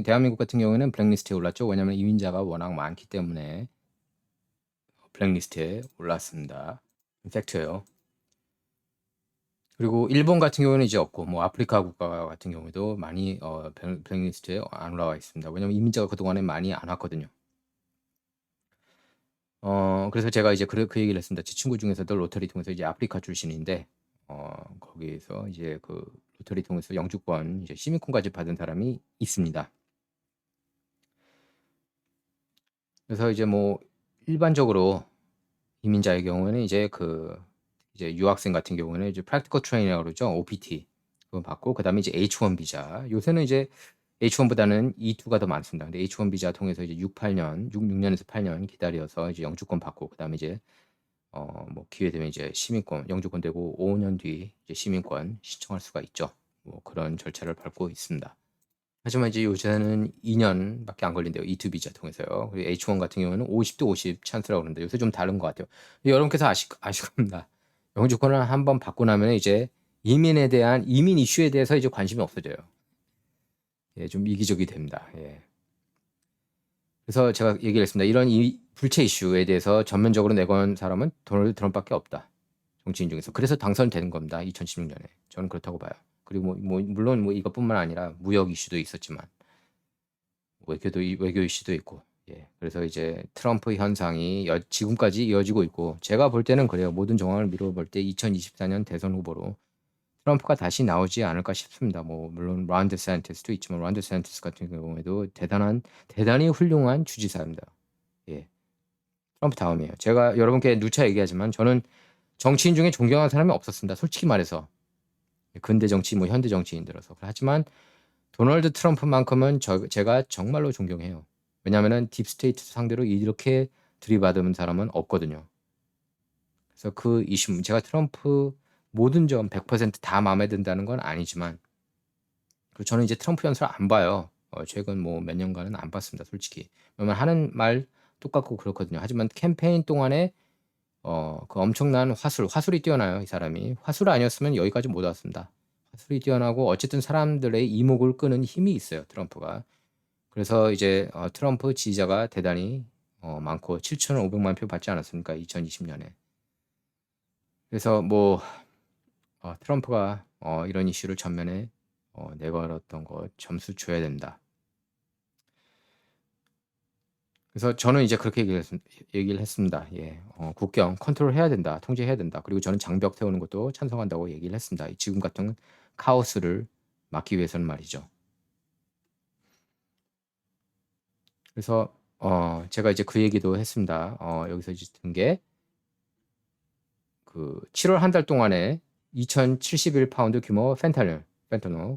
대한민국 같은 경우에는 블랙리스트에 올랐죠. 왜냐하면 이민자가 워낙 많기 때문에 블랙리스트에 올랐습니다. 팩트예요. 그리고 일본 같은 경우는 이제 없고, 뭐 아프리카 국가 같은 경우에도 많이 블랙리스트에 안 올라와 있습니다. 왜냐하면 이민자가 그동안에 많이 안 왔거든요. 그래서 제가 이제 그 얘기를 했습니다. 제 친구 중에서도 로터리 통해서 이제 아프리카 출신인데, 거기에서 이제 그 로터리 통해서 영주권, 이제 시민권까지 받은 사람이 있습니다. 그래서 이제 뭐 일반적으로 이민자의 경우에는 이제 유학생 같은 경우는 이제 프랙티컬 트레이닝이라고 그러죠. OPT 그거 받고, 그다음에 이제 H1 비자. 요새는 이제 H1보다는 E2가 더 많습니다. 근데 H1 비자 통해서 이제 6년에서 8년 기다려서 이제 영주권 받고, 그다음에 이제 뭐 기회 되면 이제 시민권, 영주권 되고 5년 뒤 이제 시민권 신청할 수가 있죠. 뭐 그런 절차를 밟고 있습니다. 하지만 이제 요새는 2년밖에 안 걸린대요. E2 비자 통해서요. 그리고 H1 같은 경우는 50대 50 찬스라고 그러는데 요새 좀 다른 것 같아요. 여러분께서 아실 겁니다. 영주권을 한번 받고 나면 이제 이민 이슈에 대해서 이제 관심이 없어져요. 예, 좀 이기적이 됩니다. 예. 그래서 제가 얘기를 했습니다. 이런 불체 이슈에 대해서 전면적으로 내건 사람은 도널드 트럼프밖에 없다. 정치인 중에서. 그래서 당선된 겁니다. 2016년에. 저는 그렇다고 봐요. 그리고 물론 이것뿐만 아니라 무역 이슈도 있었지만 외교 이슈도 있고. 예. 그래서 이제 트럼프 현상이 지금까지 이어지고 있고, 제가 볼 때는 그래요. 모든 정황을 미뤄볼 때 2024년 대선 후보로 트럼프가 다시 나오지 않을까 싶습니다. 뭐 물론 론 데산티스도 있지만 론 데산티스 같은 경우에도 대단히 훌륭한 주지사입니다. 예. 트럼프 다음이에요. 제가 여러분께 누차 얘기하지만 저는 정치인 중에 존경하는 사람이 없었습니다. 솔직히 말해서. 근대 정치, 뭐 현대 정치인들어서. 하지만 도널드 트럼프만큼은 제가 정말로 존경해요. 왜냐하면은 딥스테이트 상대로 이렇게 들이받은 사람은 없거든요. 그래서 그 이슈, 제가 트럼프 모든 점 100%다 마음에 든다는 건 아니지만, 그리고 저는 이제 트럼프 연설 안 봐요. 최근 뭐 몇 년간은 안 봤습니다, 솔직히. 왜냐면 하는 말 똑같고 그렇거든요. 하지만 캠페인 동안에 그 엄청난 화술이 뛰어나요, 이 사람이. 화술 아니었으면 여기까지 못 왔습니다. 화술이 뛰어나고 어쨌든 사람들의 이목을 끄는 힘이 있어요, 트럼프가. 그래서 이제 트럼프 지지자가 대단히 많고 7,500만 표 받지 않았습니까, 2020년에. 그래서 뭐 트럼프가 이런 이슈를 전면에 내걸었던 거 점수 줘야 된다. 그래서 저는 이제 그렇게 얘기를 했습니다. 예, 국경 컨트롤 해야 된다, 통제해야 된다. 그리고 저는 장벽 세우는 것도 찬성한다고 얘기를 했습니다. 지금 같은 카오스를 막기 위해서는 말이죠. 그래서 제가 이제 그 얘기도 했습니다. 여기서 이제 든 게 그 7월 한 달 동안에 2,071파운드 규모 펜타놀,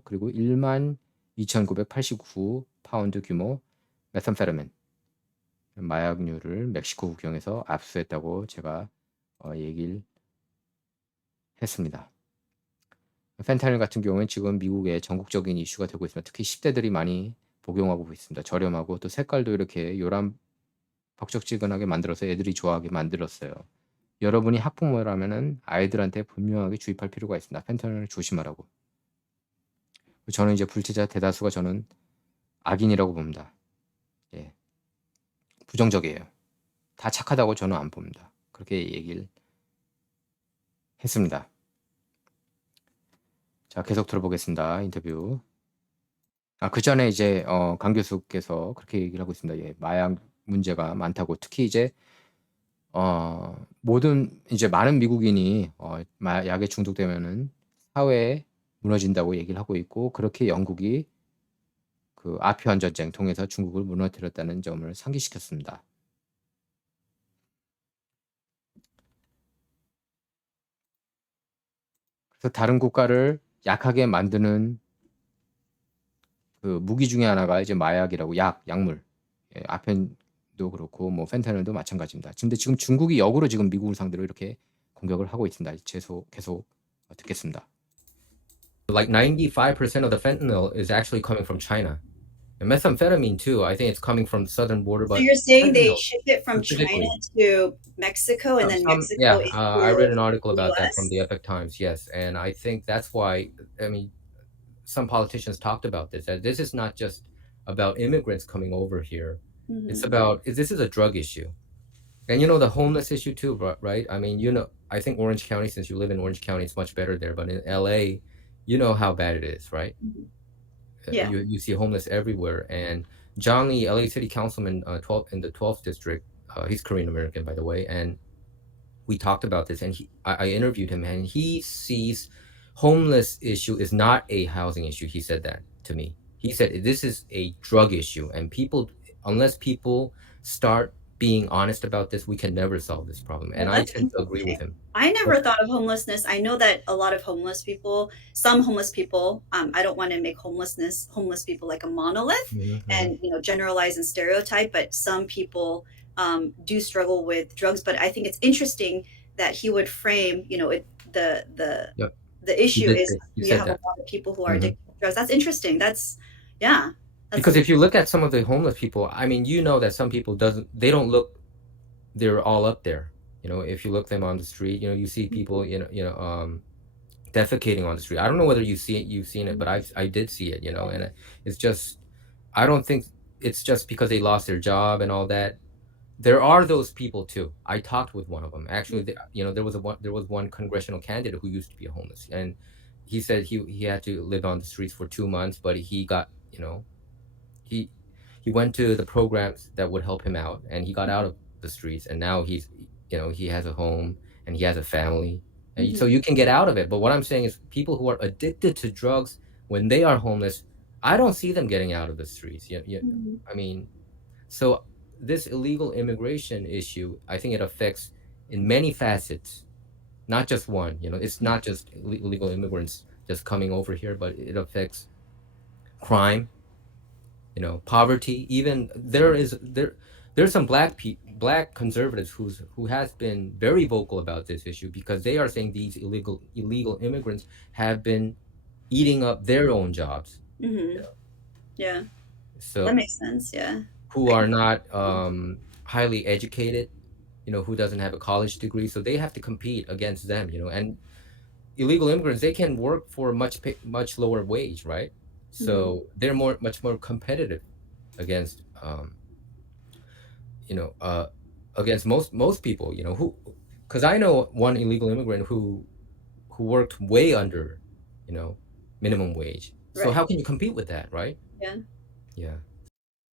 그리고 12,989 파운드 규모 메탄페타민 마약류를 멕시코 국경에서 압수했다고 제가 얘기를 했습니다. 펜타닐 같은 경우는 지금 미국의 전국적인 이슈가 되고 있습니다. 특히 10대들이 많이 복용하고 있습니다. 저렴하고 또 색깔도 이렇게 요람 벅적지근하게 만들어서 애들이 좋아하게 만들었어요. 여러분이 학부모라면은 아이들한테 분명하게 주입할 필요가 있습니다. 펜타닐을 조심하라고. 저는 이제 불체자 대다수가 저는 악인이라고 봅니다. 예. 부정적이에요. 다 착하다고 저는 안 봅니다. 그렇게 얘기를 했습니다. 자, 계속 들어보겠습니다. 인터뷰. 그 전에 이제 강 교수께서 그렇게 얘기를 하고 있습니다. 예, 마약 문제가 많다고. 특히 이제 많은 미국인이 약에 중독되면은 사회에 무너진다고 얘기를 하고 있고, 그렇게 영국이 그 아편 전쟁 통해서 중국을 무너뜨렸다는 점을 상기시켰습니다. 그래서 다른 국가를 약하게 만드는 그 무기 중에 하나가 이제 마약이라고 약물. 예, 아펜도 그렇고 뭐 펜타닐도 마찬가지입니다. 근데 지금 중국이 역으로 지금 미국을 상대로 이렇게 공격을 하고 있습니다. 계속 듣겠습니다. Like 95% of the fentanyl is actually coming from China. And methamphetamine too. I think it's coming from the southern border, So but you're saying they fentanyl ship it from China specifically. to Mexico and then Mexico I into read an article the about that US? from the Epoch Times. Yes, and I think that's why. I mean, some politicians talked about this. That this is not just about immigrants coming over here. It's Mhm. about this is a drug issue, and the homeless issue too, right? I mean, I think Orange County, since you live in Orange County, it's much better there. But in LA, you know how bad it is, right? Mhm. Yeah. You see homeless everywhere. And John Lee, LA City Councilman, 12 in the 12th district, he's Korean American, by the way, and we talked about this, and I interviewed him, and he sees homeless issue is not a housing issue. He said that to me. He said this is a drug issue, and unless people start being honest about this, we can never solve this problem. And Well, I that's tend to agree with interesting. him. I never thought of homelessness. I know that a lot of some homeless people, I don't want to make homeless people like a monolith and, generalize and stereotype, but some people do struggle with drugs. But I think it's interesting that he would frame, Yep. the issue is You you said have a that. lot of people who are Mhm. addicted to drugs. That's interesting. Yeah. Because if you look at some of the homeless people, I mean, that some people they don't look, they're all up there. If you look them on the street, you see people, defecating on the street. I don't know whether you've seen it, but I did see it, and it's just, I don't think it's just because they lost their job and all that. There are those people too. I talked with one of them. Actually, there was one congressional candidate who used to be homeless, and he said he had to live on the streets for 2 months, but he got, he he went to the programs that would help him out, and he got out of the streets, and now he has a home and he has a family, and so you can get out of it. But what I'm saying is, people who are addicted to drugs, when they are homeless, I don't see them getting out of the streets. Mhm. I mean, so this illegal immigration issue, I think it affects in many facets, not just one. It's not just illegal immigrants just coming over here, but it affects crime, poverty. Even there's some black conservatives who has been very vocal about this issue, because they are saying these illegal immigrants have been eating up their own jobs. Mhm. Yeah. That So makes sense. Yeah. who are not highly educated, who doesn't have a college degree, so they have to compete against them, and illegal immigrants, they can work for a much lower wage, right? So they're much more competitive against against most people, who, because I know one illegal immigrant who worked way under, minimum wage. So Right. how can you compete with that, right? Yeah. Yeah.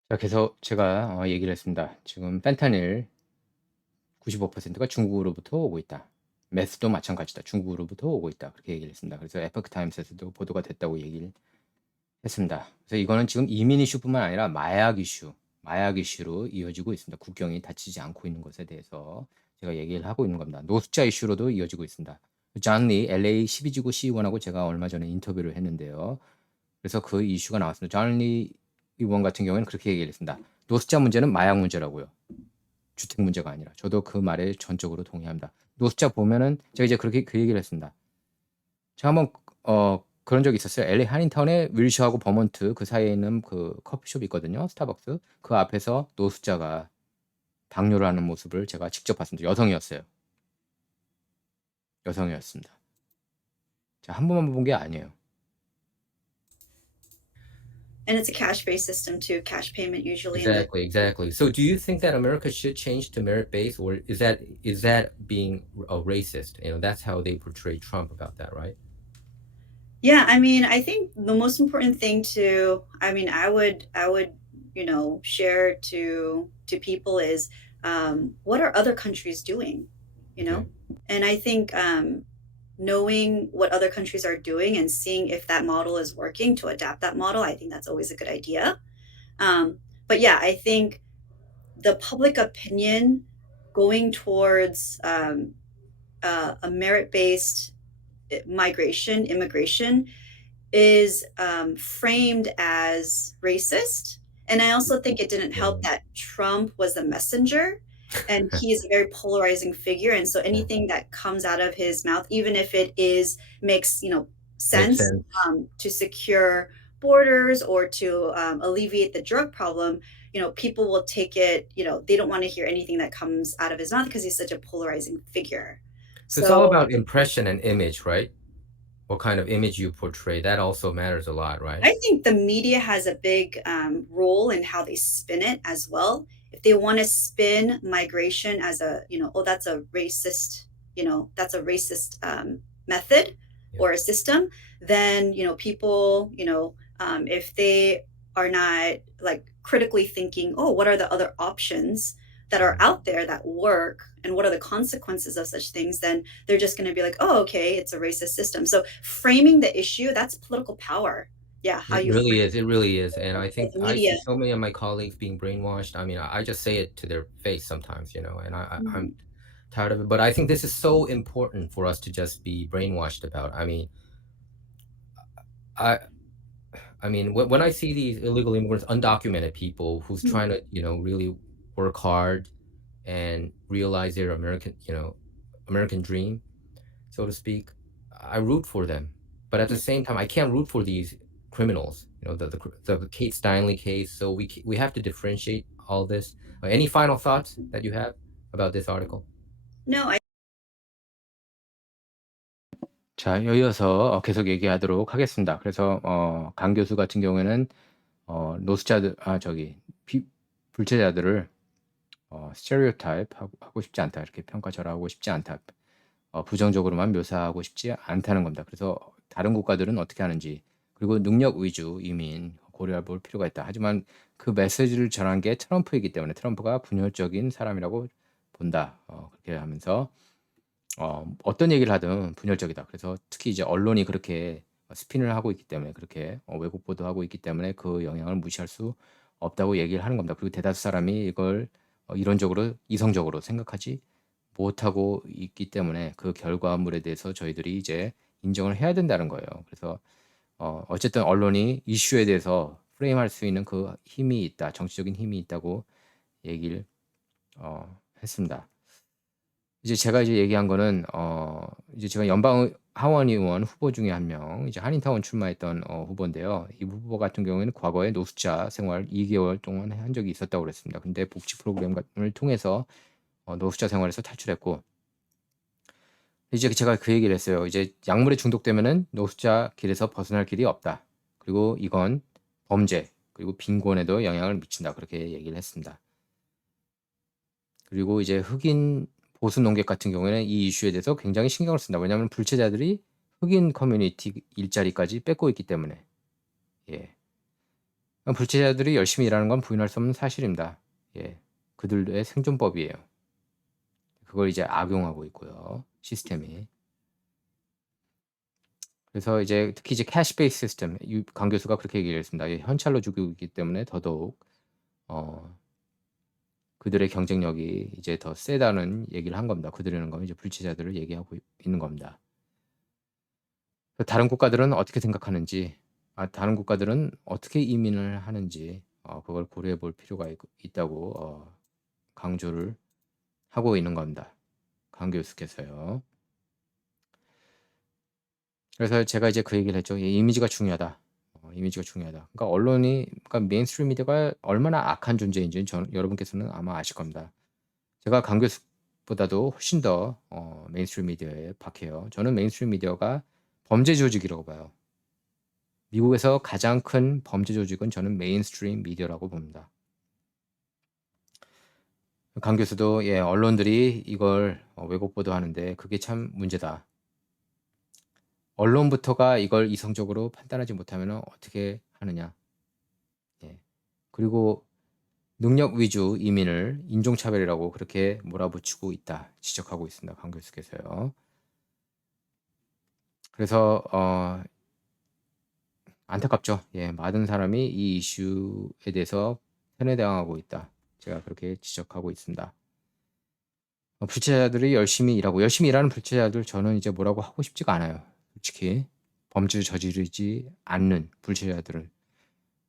자, 그래서 제가 얘기를 했습니다. 지금 펜타닐 95%가 중국으로부터 오고 있다. 메스도 마찬가지다. 중국으로부터 오고 있다. 그렇게 얘기를 했습니다. 그래서 에poch 타임스에서도 보도가 됐다고 얘기를 했습니다. 그래서 이거는 지금 이민 이슈뿐만 아니라 마약 이슈로 이어지고 있습니다. 국경이 닫히지 않고 있는 것에 대해서 제가 얘기를 하고 있는 겁니다. 노숙자 이슈로도 이어지고 있습니다. 존 리 LA 12지구 시의원하고 제가 얼마 전에 인터뷰를 했는데요. 그래서 그 이슈가 나왔습니다. 존 리 의원 같은 경우에는 그렇게 얘기를 했습니다. 노숙자 문제는 마약 문제라고요. 주택 문제가 아니라. 저도 그 말에 전적으로 동의합니다. 노숙자 보면은 제가 이제 그렇게 그 얘기를 했습니다. 제가 한번 그런 적이 있었어요. LA 한인타운에 윌셔하고 버몬트 그 사이에 있는 그 커피숍이 있거든요. 스타벅스. 그 앞에서 노숙자가 당뇨를 하는 모습을 제가 직접 봤습니다. 여성이었습니다. 자, 한 번만 본 게 아니에요. And it's a cash-based system too. Cash payment usually. Exactly. So do you think that America should change to merit-based, or is that being a racist? That's how they portray Trump about that, right? Yeah, I mean, I think the most important thing I would, share to people is, what are other countries doing? Okay. And I think, knowing what other countries are doing and seeing if that model is working to adapt that model, I think that's always a good idea. But yeah, I think the public opinion going towards a merit-based immigration is framed as racist. And I also think it didn't help Yeah. that Trump was the messenger and he is a very polarizing figure. And so Yeah. anything that comes out of his mouth, even if it is makes, Makes sense sense. to secure borders or to alleviate the drug problem, people will take it, they don't want to hear anything that comes out of his mouth because he's such a polarizing figure. So it's all So about impression and image, right? What kind of image you portray, that also matters a lot, right? I think the media has a big role in how they spin it as well. If they want to spin migration as oh, that's a racist, that's a racist method Yeah. or a system, then, people, if they are not like critically thinking, oh, what are the other options that are out there that work and what are the consequences of such things, then they're just going to be like, oh, okay, it's a racist system. So framing the issue, that's political power. Yeah, how It you really frame is, it really is, and I think the I media. see so many of my colleagues being brainwashed. I mean, I just say it to their face sometimes, and I'm Mhm. tired of it, but I think this is so important for us to just be brainwashed about. I I mean, when I see these illegal immigrants, undocumented people who's Mhm. trying to, really work hard and realize their American dream, so to speak, I root for them. But at the Yeah. same time, I can't root for these criminals. The Kate Steinle case. So we have to differentiate all this. Any final thoughts that you have about this article? No, I 자, 이어서 계속 얘기하도록 하겠습니다. 그래서 강 교수 같은 경우에는 노숙자들 저기 불체자들을 스테레오타입 하고 싶지 않다. 이렇게 평가절하하고 싶지 않다. 부정적으로만 묘사하고 싶지 않다는 겁니다. 그래서 다른 국가들은 어떻게 하는지 그리고 능력 위주 이민 고려해 볼 필요가 있다. 하지만 그 메시지를 전한 게 트럼프이기 때문에 트럼프가 분열적인 사람이라고 본다. 그렇게 하면서 어떤 얘기를 하든 분열적이다. 그래서 특히 이제 언론이 그렇게 스핀을 하고 있기 때문에 그렇게 왜곡 보도하고 있기 때문에 그 영향을 무시할 수 없다고 얘기를 하는 겁니다. 그리고 대다수 사람이 이걸 이론적으로 이성적으로 생각하지 못하고 있기 때문에 그 결과물에 대해서 저희들이 이제 인정을 해야 된다는 거예요. 그래서 어쨌든 언론이 이슈에 대해서 프레임할 수 있는 그 힘이 있다. 정치적인 힘이 있다고 얘기를 했습니다. 이제 제가 이제 얘기한 거는 이제 제가 연방 하원 의원 후보 중에 한 명, 이제 한인타운 출마했던 후보인데요. 이 후보 같은 경우에는 과거에 노숙자 생활 2개월 동안 한 적이 있었다고 그랬습니다. 근데 복지 프로그램을 통해서 노숙자 생활에서 탈출했고, 이제 제가 그 얘기를 했어요. 이제 약물에 중독되면은 노숙자 길에서 벗어날 길이 없다. 그리고 이건 범죄, 그리고 빈곤에도 영향을 미친다. 그렇게 얘기를 했습니다. 그리고 이제 흑인 보수 농객 같은 경우에는 이 이슈에 대해서 굉장히 신경을 쓴다. 왜냐하면 불체자들이 흑인 커뮤니티 일자리까지 뺏고 있기 때문에. 예. 불체자들이 열심히 일하는 건 부인할 수 없는 사실입니다. 예. 그들의 생존법이에요. 그걸 이제 악용하고 있고요. 시스템이. 그래서 이제 특히 이제 캐시 베이스 시스템, 강 교수가 그렇게 얘기를 했습니다. 현찰로 주고 있기 때문에 더더욱 그들의 경쟁력이 이제 더 세다는 얘기를 한 겁니다. 그들이라는 건 이제 불체자들을 얘기하고 있는 겁니다. 다른 국가들은 어떻게 생각하는지, 다른 국가들은 어떻게 이민을 하는지 그걸 고려해 볼 필요가 있다고 강조를 하고 있는 겁니다. 강 교수께서요. 그래서 제가 이제 그 얘기를 했죠. 이미지가 중요하다. 이미지가 중요하다. 그러니까 언론이, 그러니까 메인스트림 미디어가 얼마나 악한 존재인지 여러분께서는 아마 아실 겁니다. 제가 강 교수보다도 훨씬 더 메인스트림 미디어에 박해요. 저는 메인스트림 미디어가 범죄 조직이라고 봐요. 미국에서 가장 큰 범죄 조직은 저는 메인스트림 미디어라고 봅니다. 강 교수도 언론들이 이걸 왜곡 보도하는데 그게 참 문제다. 언론부터가 이걸 이성적으로 판단하지 못하면 어떻게 하느냐. 그리고 능력 위주 이민을 인종차별이라고 그렇게 몰아붙이고 있다. 지적하고 있습니다. 강 교수께서요. 그래서 안타깝죠. 예, 많은 사람이 이 이슈에 대해서 세뇌당하고 있다. 제가 그렇게 지적하고 있습니다. 불체자들이 열심히 일하고 열심히 일하는 불체자들 저는 이제 뭐라고 하고 싶지가 않아요. 솔직히 범죄를 저지르지 않는 불체자들은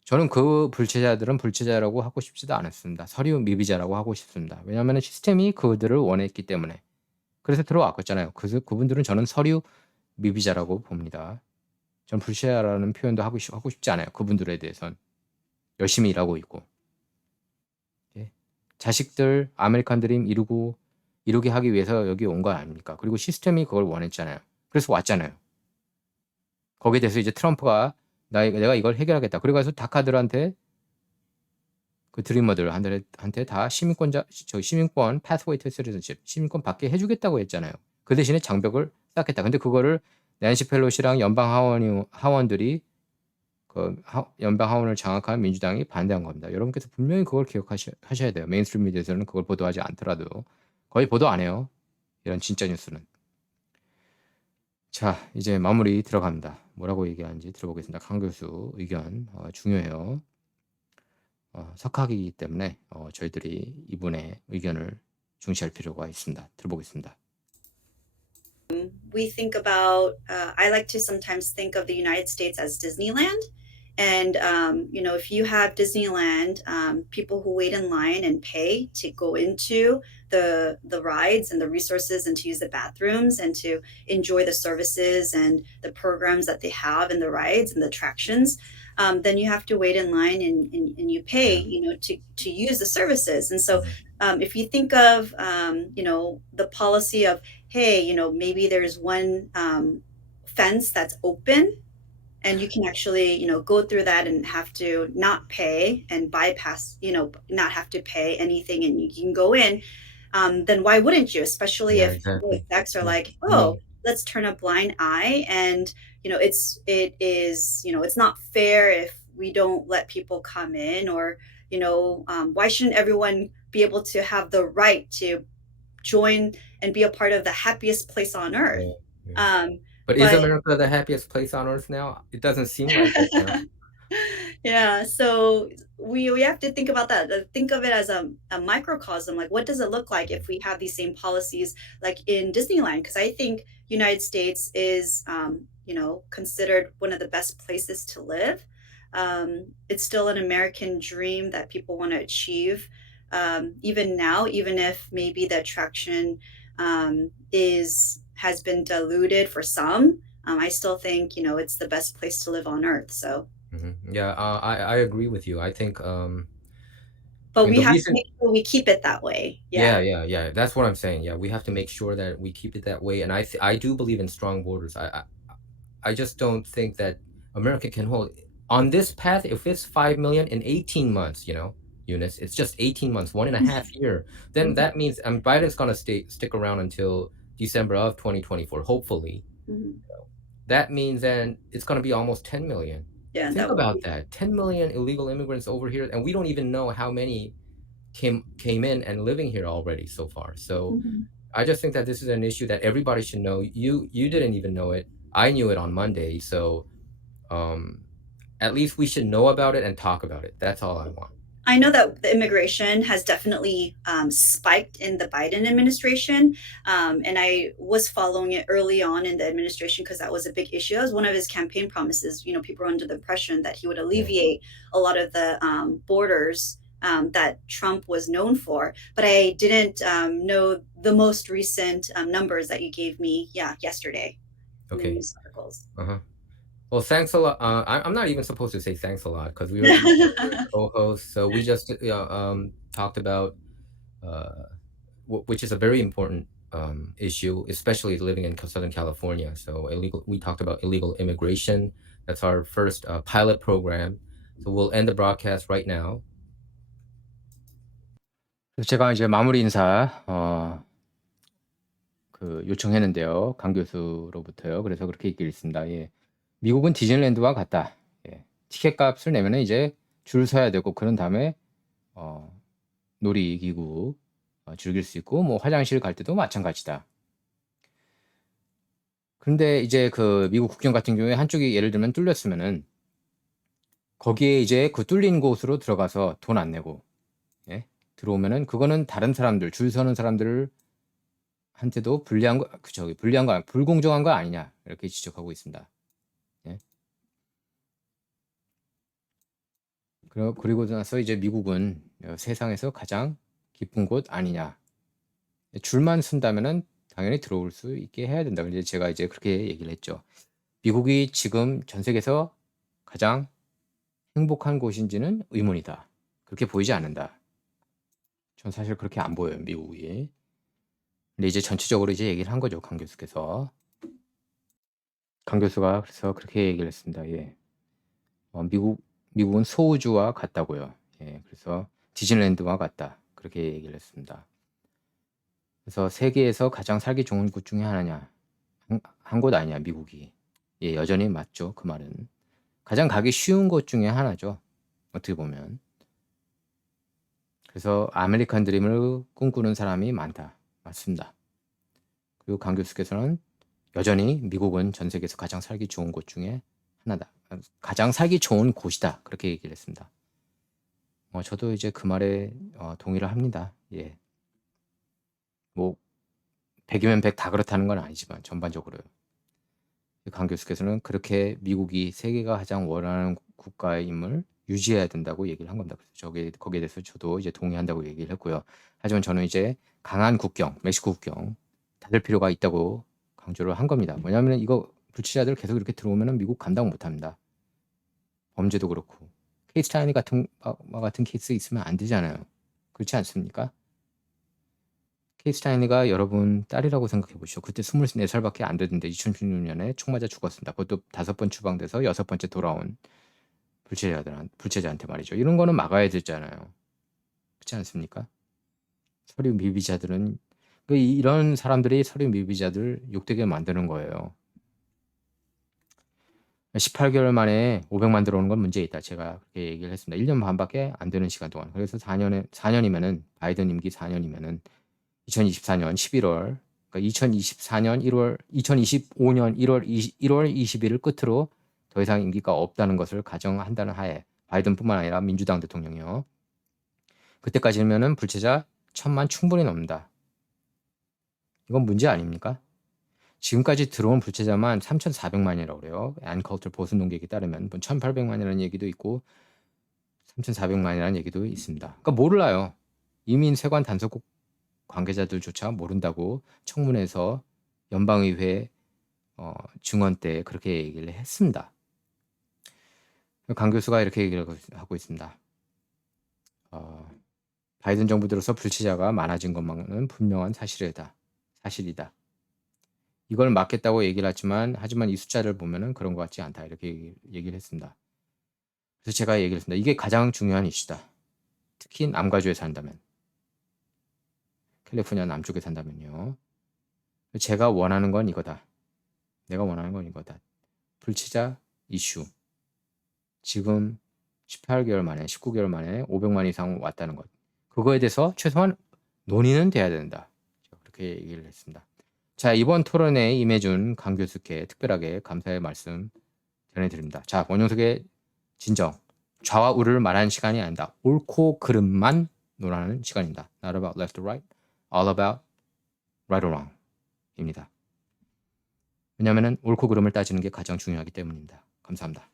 저는 그 불체자들은 불체자라고 하고 싶지도 않았습니다. 서류 미비자라고 하고 싶습니다. 왜냐하면 시스템이 그들을 원했기 때문에 그래서 들어왔었잖아요. 그래서 그분들은 저는 서류 미비자라고 봅니다. 전 불체자라는 표현도 하고 싶지 않아요. 그분들에 대해선 열심히 일하고 있고 예. 자식들 아메리칸 드림 이루게 하기 위해서 여기 온 거 아닙니까? 그리고 시스템이 그걸 원했잖아요. 그래서 왔잖아요. 거기에 대해서 이제 트럼프가 내가 이걸 해결하겠다. 그래가지고 다카들한테 그 드리머들한테 다 시민권 pathway to citizenship 시민권 받게 해주겠다고 했잖아요. 그 대신에 장벽을 쌓겠다. 근데 그거를 낸시 펠로시랑 연방 하원들이 그 연방 하원을 장악한 민주당이 반대한 겁니다. 여러분께서 분명히 그걸 기억하셔야 돼요. 메인스트림 미디어에서는 그걸 보도하지 않더라도 거의 보도 안 해요. 이런 진짜 뉴스는. 자, 이제 마무리 들어갑니다. 뭐라고 얘기하는지 들어보겠습니다. 강 교수 의견 중요해요. 석학이기 때문에 저희들이 이분의 의견을 중시할 필요가 있습니다. 들어보겠습니다. We think about, I like to sometimes think of the United States as Disneyland. And, if you have Disneyland, people who wait in line and pay to go into the rides and the resources and to use the bathrooms and to enjoy the services and the programs that they have in the rides and the attractions, then you have to wait in line and you pay, to use the services. And so if you think of, the policy of, hey, maybe there's one fence that's open and you can actually, go through that and have to not pay and bypass, not have to pay anything and you can go in, then why wouldn't you? Especially Yeah, if exactly. execs are like, Mm. oh, let's turn a blind eye, and it is, it's not fair if we don't let people come in, or why shouldn't everyone be able to have the right to join and be a part of the happiest place on earth? Yeah. But is But America the happiest place on earth now? It doesn't seem like it now. yeah, so we have to think about that. Think of it as a microcosm. Like, what does it look like if we have these same policies like in Disneyland? Because I think United States is, considered one of the best places to live. It's still an American dream that people want to achieve. Even now, even if maybe the attraction has been diluted for some, I still think it's the best place to live on earth. So. Yeah, I agree with you. I think But mean, we the have to reason- make sure we keep it that way. Yeah. That's what I'm saying. Yeah, we have to make sure that we keep it that way. And I do believe in strong borders. I just don't think that America can hold on this path. If it's 5 million in 18 months, Eunice, it's just 18 months, 1.5 year. Then Mhm. that means Biden's gonna stick around until December of 2024, hopefully. Mhm. That means then it's gonna be almost 10 million. Yeah, Think about that. 10 million illegal immigrants over here, and we don't even know how many came in and living here already so far. So Mhm. I just think that this is an issue that everybody should know. You didn't even know it. I knew it on Monday. So at least we should know about it and talk about it. That's all I want. I know that the immigration has definitely spiked in the Biden administration. And I was following it early on in the administration because that was a big issue. That was one of his campaign promises. People were under the impression that he would alleviate a lot of the borders that Trump was known for. But I didn't know the most recent numbers that you gave me, yesterday in the Okay. news articles. Well, thanks a lot. I'm not even supposed to say thanks a lot because we were co-hosts. So we just talked about which is a very important issue, especially living in Southern California. So we talked about illegal immigration. That's our first pilot program. So we'll end the broadcast right now. 그래서 제가 이제 마무리 인사 요청했는데요. 강 교수로부터요. 그래서 그렇게 얘기했습니다. 예. 미국은 디즈니랜드와 같다. 예. 티켓 값을 내면은 이제 줄 서야 되고 그런 다음에 놀이기구 즐길 수 있고 뭐 화장실 갈 때도 마찬가지다. 근데 이제 그 미국 국경 같은 경우에 한쪽이 예를 들면 뚫렸으면은 거기에 이제 그 뚫린 곳으로 들어가서 돈 안 내고 예? 들어오면은 그거는 다른 사람들 줄 서는 사람들한테도 불리한 거, 불리한 거, 불공정한 거 아니냐 이렇게 지적하고 있습니다. 예? 그리고 나서 이제 미국은 세상에서 가장 깊은 곳 아니냐. 줄만 쓴다면은 당연히 들어올 수 있게 해야 된다. 근데 제가 이제 그렇게 얘기를 했죠. 미국이 지금 전 세계에서 가장 행복한 곳인지는 의문이다. 그렇게 보이지 않는다. 전 사실 그렇게 안 보여요, 미국이. 근데 이제 전체적으로 이제 얘기를 한 거죠, 강 교수께서. 강 교수가 그래서 그렇게 얘기를 했습니다. 예. 미국은 소우주와 같다고요. 예. 그래서 디즈니랜드와 같다. 그렇게 얘기를 했습니다. 그래서 세계에서 가장 살기 좋은 곳 중에 하나냐? 한 곳 아니냐, 미국이. 예, 여전히 맞죠, 그 말은. 가장 가기 쉬운 곳 중에 하나죠. 어떻게 보면. 그래서 아메리칸 드림을 꿈꾸는 사람이 많다. 맞습니다. 그리고 강 교수께서는 여전히 미국은 전 세계에서 가장 살기 좋은 곳 중에 하나다. 가장 살기 좋은 곳이다. 그렇게 얘기를 했습니다. 저도 이제 그 말에 동의를 합니다. 예. 뭐 100이면 100 다 그렇다는 건 아니지만 전반적으로요. 강 교수께서는 그렇게 미국이 세계가 가장 원하는 국가임을 유지해야 된다고 얘기를 한 겁니다. 그래서 거기에 대해서 저도 이제 동의한다고 얘기를 했고요. 하지만 저는 이제 강한 국경, 멕시코 국경 닫을 필요가 있다고 강조를 한 겁니다. 뭐냐면 이거 불치자들 계속 이렇게 들어오면 미국 감당 못합니다. 범죄도 그렇고 케이스타이니 같은 케이스 있으면 안 되잖아요. 그렇지 않습니까? 케이스타이니가 여러분 딸이라고 생각해 보시죠. 그때 24살밖에 안 되던데 2016년에 총 맞아 죽었습니다. 그것도 5번 추방돼서 6번째 돌아온 불체자한테 말이죠. 이런 거는 막아야 되잖아요. 그렇지 않습니까? 서류 미비자들은 이런 사람들이 서류 미비자들 욕되게 만드는 거예요. 18개월 만에 500만 들어오는 건 문제 있다. 제가 그렇게 얘기를 했습니다. 1년 반밖에 안 되는 시간 동안. 그래서 4년이면은 바이든 임기 4년이면은 2024년 11월, 그러니까 2024년 1월, 2025년 1월 20일을 끝으로 더 이상 임기가 없다는 것을 가정한다는 하에 바이든뿐만 아니라 민주당 대통령이요. 그때까지면은 불체자 1000만 충분히 넘는다. 이건 문제 아닙니까? 지금까지 들어온 불체자만 3,400만이라고 그래요. 앤컬터 보수 농객에 따르면 1,800만이라는 얘기도 있고 3,400만이라는 얘기도 있습니다. 그러니까 몰라요. 이민 세관 단속국 관계자들조차 모른다고 청문회에서 연방의회 증언 때 그렇게 얘기를 했습니다. 강 교수가 이렇게 얘기를 하고 있습니다. 바이든 정부 들어서 불치자가 많아진 것만은 분명한 사실이다. 이걸 막겠다고 얘기를 하지만 이 숫자를 보면은 그런 것 같지 않다. 이렇게 얘기를 했습니다. 그래서 제가 얘기를 했습니다. 이게 가장 중요한 이슈다. 특히 남가주에 산다면. 캘리포니아 남쪽에 산다면요. 제가 원하는 건 이거다. 내가 원하는 건 이거다. 불치자 이슈. 지금 18개월 만에, 19개월 만에 500만 이상 왔다는 것. 그거에 대해서 최소한 논의는 돼야 된다. 그렇게 얘기를 했습니다. 자, 이번 토론에 임해준 강 교수께 특별하게 감사의 말씀 전해드립니다. 자, 원용석의 진정. 좌와 우를 말하는 시간이 아니다. 옳고 그름만 논하는 시간입니다. Not about left or right, all about right or wrong 입니다. 왜냐하면 옳고 그름을 따지는 게 가장 중요하기 때문입니다. 감사합니다.